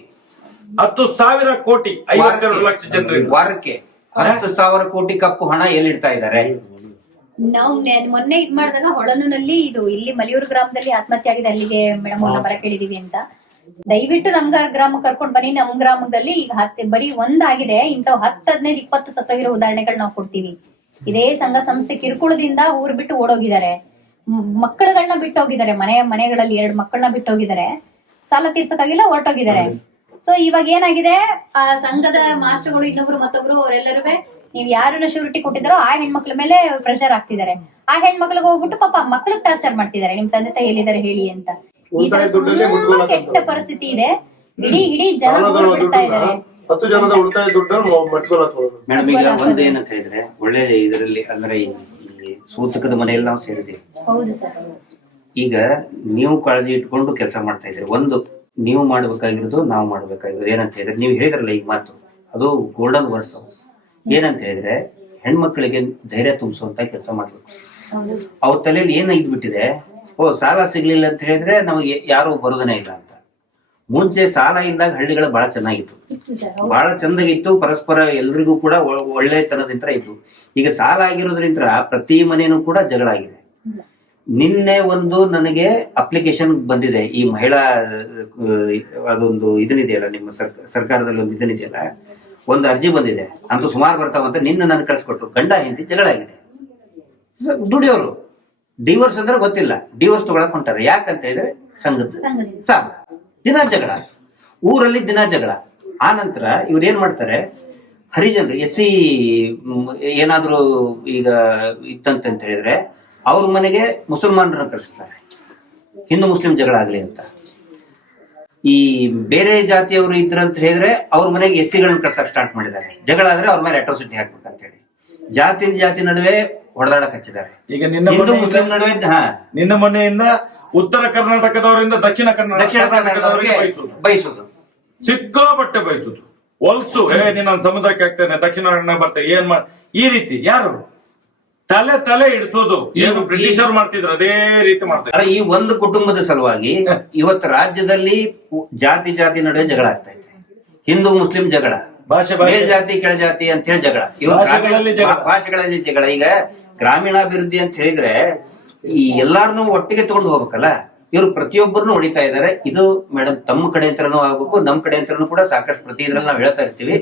B: ಹತ್ತು ಸಾವಿರ ಕೋಟಿ ಐವತ್ತೆರಡು ಲಕ್ಷ ಜನರಿಗೆ
A: ವಾರಕ್ಕೆ. ಹತ್ತು ಸಾವಿರ ಕೋಟಿ ಕಪ್ಪು ಹಣ ಎಲ್ಲಿಡ್ತಾ ಇದ್ದಾರೆ?
E: ನಾವು ಮೊನ್ನೆ ಇದ್ ಮಾಡಿದಾಗ ಹೊಳಲುನಲ್ಲಿ ಇದು ಇಲ್ಲಿ ಮಲಿಯೂರು ಗ್ರಾಮದಲ್ಲಿ ಆತ್ಮಹತ್ಯೆ ಆಗಿದೆ ಅಲ್ಲಿಗೆ ಮೇಡಮ್ ಅವ್ರನ್ನ ಬರ ಕೇಳಿದೀವಿ ಅಂತ. ದಯವಿಟ್ಟು ನಮ್ಗ ಗ್ರಾಮ ಕರ್ಕೊಂಡ್ ಬನ್ನಿ ನಮ್ ಗ್ರಾಮದಲ್ಲಿ ಈಗ ಹತ್ತು ಬರೀ ಒಂದಾಗಿದೆ ಇಂಥವ್ ಹತ್ತು ಹದಿನೈದು ಇಪ್ಪತ್ತು ಸತ್ತೋಗಿರೋ ಉದಾಹರಣೆಗಳು ನಾವು ಕೊಡ್ತೀವಿ. ಇದೇ ಸಂಘ ಸಂಸ್ಥೆ ಕಿರುಕುಳದಿಂದ ಊರ್ ಬಿಟ್ಟು ಓಡೋಗಿದ್ದಾರೆ. ಮಕ್ಕಳುಗಳನ್ನ ಬಿಟ್ಟು ಹೋಗಿದ್ದಾರೆ ಮನೆ ಮನೆಗಳಲ್ಲಿ ಎರಡು ಮಕ್ಕಳನ್ನ ಬಿಟ್ಟು ಹೋಗಿದ್ದಾರೆ ಸಾಲ ತೀರ್ಸಕ್ಕಾಗಿಲ್ಲ ಹೊರಟೋಗಿದ್ದಾರೆ. ಸೊ ಇವಾಗ ಏನಾಗಿದೆ? ಆ ಸಂಘದ ಮಾಸ್ಟರ್ಗಳು ಇನ್ನೊಬ್ರು ಮತ್ತೊಬ್ರು ಅವರೆಲ್ಲರೂ ನೀವ್ ಯಾರನ್ನ ಶ್ಯೂರಿಟಿ ಕೊಟ್ಟಿದ್ದಾರೋ ಆ ಹೆಣ್ಮಕ್ಳ ಮೇಲೆ ಪ್ರೆಷರ್ ಆಗ್ತಿದ್ದಾರೆ ಆ ಹೆಣ್ಮಕ್ಳಿಗೆ ಹೋಗ್ಬಿಟ್ಟು ಪಾಪ ಮಕ್ಳಿಗೆ ಟಾರ್ಚರ್ ಮಾಡ್ತಿದ್ದಾರೆ. ನಿಮ್ ತಂದೆ ತಾಯಿ ಎಲ್ಲಿದ್ದಾರೆ ಹೇಳಿ ಅಂತ.
C: ಉಳಿತಾಯ ದುಡ್ಡಲ್ಲೇ
E: ತುಂಬಾ ಕೆಟ್ಟ ಪರಿಸ್ಥಿತಿ ಇದೆ. ಇಡೀ ಇಡೀ ಜನ ಬಿಡ್ತಾ ಇದ್ದಾರೆ.
C: ಹತ್ತು ಜನದ ಉಳಿತಾಯ ದುಡ್ಡನ್ನು ಮಟ್ಕೊಳಕ್
A: ಮೇಡಮ್ ಈಗ ಒಂದು. ಏನಂತ ಹೇಳಿದ್ರೆ ಒಳ್ಳೆ ಇದರಲ್ಲಿ ಅಂದ್ರೆ ಈ ಸೂತಕದ ಮನೆಯಲ್ಲಿ ನಾವು ಸೇರಿದ್ದೀವಿ.
E: ಹೌದು ಸರ್.
A: ಈಗ ನೀವು ಕಾಳಜಿ ಇಟ್ಕೊಂಡು ಕೆಲಸ ಮಾಡ್ತಾ ಇದ್ರಿ ಒಂದು ನೀವು ಮಾಡ್ಬೇಕಾಗಿರೋದು ನಾವು ಮಾಡ್ಬೇಕಾಗಿರೋದು. ಏನಂತ ಹೇಳಿದ್ರೆ ನೀವು ಹೇಳಿದ್ರಲ್ಲ ಈಗ ಮಾತು. ಅದು ಗೋಲ್ಡನ್ ವರ್ಡ್ಸ್ ಏನಂತ ಹೇಳಿದ್ರೆ ಹೆಣ್ಮಕ್ಳಿಗೆ ಧೈರ್ಯ ತುಂಬಿಸುವಂತ ಕೆಲಸ ಮಾಡ್ಬೇಕು.
E: ಹೌದು.
A: ಅವ್ರ ತಲೆಯಲ್ಲಿ ಏನ್ ಇದ್ಬಿಟ್ಟಿದೆ ಓ ಸಾಲ ಸಿಗ್ಲಿಲ್ಲ ಅಂತ ಹೇಳಿದ್ರೆ ನಮಗೆ ಯಾರು ಬರೋದನೇ ಇಲ್ಲ ಅಂತ. ಮುಂಚೆ ಸಾಲ ಇದ್ದಾಗ ಹಳ್ಳಿಗಳು ಬಹಳ ಚೆನ್ನಾಗಿತ್ತು. ಬಹಳ ಚಂದಾಗಿತ್ತು ಪರಸ್ಪರ ಎಲ್ರಿಗೂ ಕೂಡ ಒಳ್ಳೆ ಒಳ್ಳೆತನದಿಂದ ಇತ್ತು ಈಗ ಸಾಲ ಆಗಿರೋದ್ರಿಂದ ಪ್ರತಿ ಮನೆಯೂ ಕೂಡ ಜಗಳ ಆಗಿದೆ. ನಿನ್ನೆ ಒಂದು ನನಗೆ ಅಪ್ಲಿಕೇಶನ್ ಬಂದಿದೆ ಈ ಮಹಿಳಾ ಅದೊಂದು ಇದನ್ನಿದೆಯಲ್ಲ ನಿಮ್ಮ ಸರ್ಕ- ಸರ್ಕಾರದಲ್ಲಿ ಒಂದು ಇದನ್ನಿದೆಯಲ್ಲ ಒಂದು ಅರ್ಜಿ ಬಂದಿದೆ. ಅಂತೂ ಸುಮಾರು ಬರ್ತಾವಂತ ನಿನ್ನೆ ನಾನು ಕಳ್ಸಿಕೊಟ್ರು. ಗಂಡ ಹೆಂಡತಿ ಜಗಳ ಆಗಿದೆ. ದುಡಿಯೋರು. ಡಿವೋರ್ಸ್ ಅಂದ್ರೆ ಗೊತ್ತಿಲ್ಲ. ಡಿವೋರ್ಸ್ ತಗೊಳಕ್ ಹೊಂಟಾರೆ. ಯಾಕಂತ ಹೇಳಿದ್ರೆ ಸಂಘದ
E: ಸಾಕು.
A: ಸಾಲ ದಿನ ಜಗಳ. ಊರಲ್ಲಿ ದಿನ ಜಗಳ. ಆ ನಂತರ ಇವ್ರು ಏನ್ ಮಾಡ್ತಾರೆ? ಹರಿಜನರು ಎಸ್ ಸಿ ಏನಾದ್ರೂ ಈಗ ಇತ್ತಂತ ಹೇಳಿದ್ರೆ ಅವ್ರ ಮನೆಗೆ ಮುಸಲ್ಮಾನರನ್ನ ಕರೆಸ್ತಾರೆ. ಹಿಂದೂ ಮುಸ್ಲಿಂ ಜಗಳ ಆಗ್ಲಿ ಅಂತ. ಈ ಬೇರೆ ಜಾತಿಯವರು ಇದ್ರಂತ ಹೇಳಿದ್ರೆ ಅವ್ರ ಮನೆಗೆ ಎಸ್ ಸಿಗಳನ್ನ ಕಳ್ಸಕ್ ಸ್ಟಾರ್ಟ್ ಮಾಡಿದ್ದಾರೆ. ಜಗಳ ಆದ್ರೆ ಅವ್ರ ಮೇಲೆ ಅಟ್ರಾಸಿಟಿ ಹಾಕ್ಬೇಕಂತ ಹೇಳಿ. ಜಾತಿ ಜಾತಿ ನಡುವೆ ಹೊಡೆದಾಡಕ್ ಹಚ್ಚಿದ್ದಾರೆ.
B: ಈಗ ನಿನ್ನ
A: ಹಿಂದೂ
B: ಮನೆಯಿಂದ-
A: ಮುಸ್ಲಿಂ ನಡುವೆ ಹಾ.
B: ನಿನ್ನ ಮನೆಯಿಂದ ಉತ್ತರ ಕರ್ನಾಟಕದವರಿಂದ ದಕ್ಷಿಣ
A: ದಕ್ಷಿಣ ಕರ್ನಾಟಕದವರಿಗೆ
B: ಬಯಸುದು. ಸಿಕ್ಕಾಪಟ್ಟೆ ಬಯಸುದು. ಒಲ್ಸು ಏ ನೀನ್ ಸಮುದ್ರಕ್ಕೆ ಹಾಕ್ತೇನೆ ದಕ್ಷಿಣ ಕನ್ನಡ ಬರ್ತೇನೆ ಏನ್ ಮಾಡ್ ಈ ರೀತಿ ಯಾರು? ತಲೆ ತಲೆ ಇಡಿಸೋದು. ಏನು ಬ್ರಿಟಿಷರು ಮಾಡ್ತಿದ್ರು ಅದೇ ರೀತಿ ಮಾಡ್ತಾರೆ.
A: ಅಲ್ಲ, ಈ ಒಂದು ಕುಟುಂಬದ ಸಲುವಾಗಿ ಇವತ್ತು ರಾಜ್ಯದಲ್ಲಿ ಜಾತಿ ಜಾತಿ ನಡುವೆ ಜಗಳ ಆಗ್ತಾ ಇದೆ. ಹಿಂದೂ ಮುಸ್ಲಿಂ ಜಗಳ.
B: ಭಾಷೆ
A: ಜಾತಿ ಕೆಳ ಜಾತಿ ಅಂತ ಹೇಳಿ ಜಗಳ. ಇವತ್ತು
B: ಭಾಷೆಗಳಲ್ಲಿ ಜಗಳ.
A: ಭಾಷೆಗಳಲ್ಲಿ ಜಗಳ. ಈಗ ಗ್ರಾಮೀಣಾಭಿವೃದ್ಧಿ ಅಂತ ಹೇಳಿದ್ರೆ ಈ ಎಲ್ಲಾರನ್ನೂ ಒಟ್ಟಿಗೆ ತಗೊಂಡು ಹೋಗ್ಬೇಕಲ್ಲ? ಇವರು ಪ್ರತಿಯೊಬ್ಬರನ್ನು ಹೊಡಿತಾ ಇದ್ದಾರೆ. ಇದು ಮೇಡಮ್ ತಮ್ಮ ಕಡೆ ಅಂತನೂ ಆಗ್ಬೇಕು, ನಮ್ ಕಡೆ ಅಂತನೂ ಕೂಡ ಸಾಕಷ್ಟು ಪ್ರತಿ ಇದ್ರಲ್ಲಿ ನಾವು ಹೇಳ್ತಾ ಇರ್ತೀವಿ.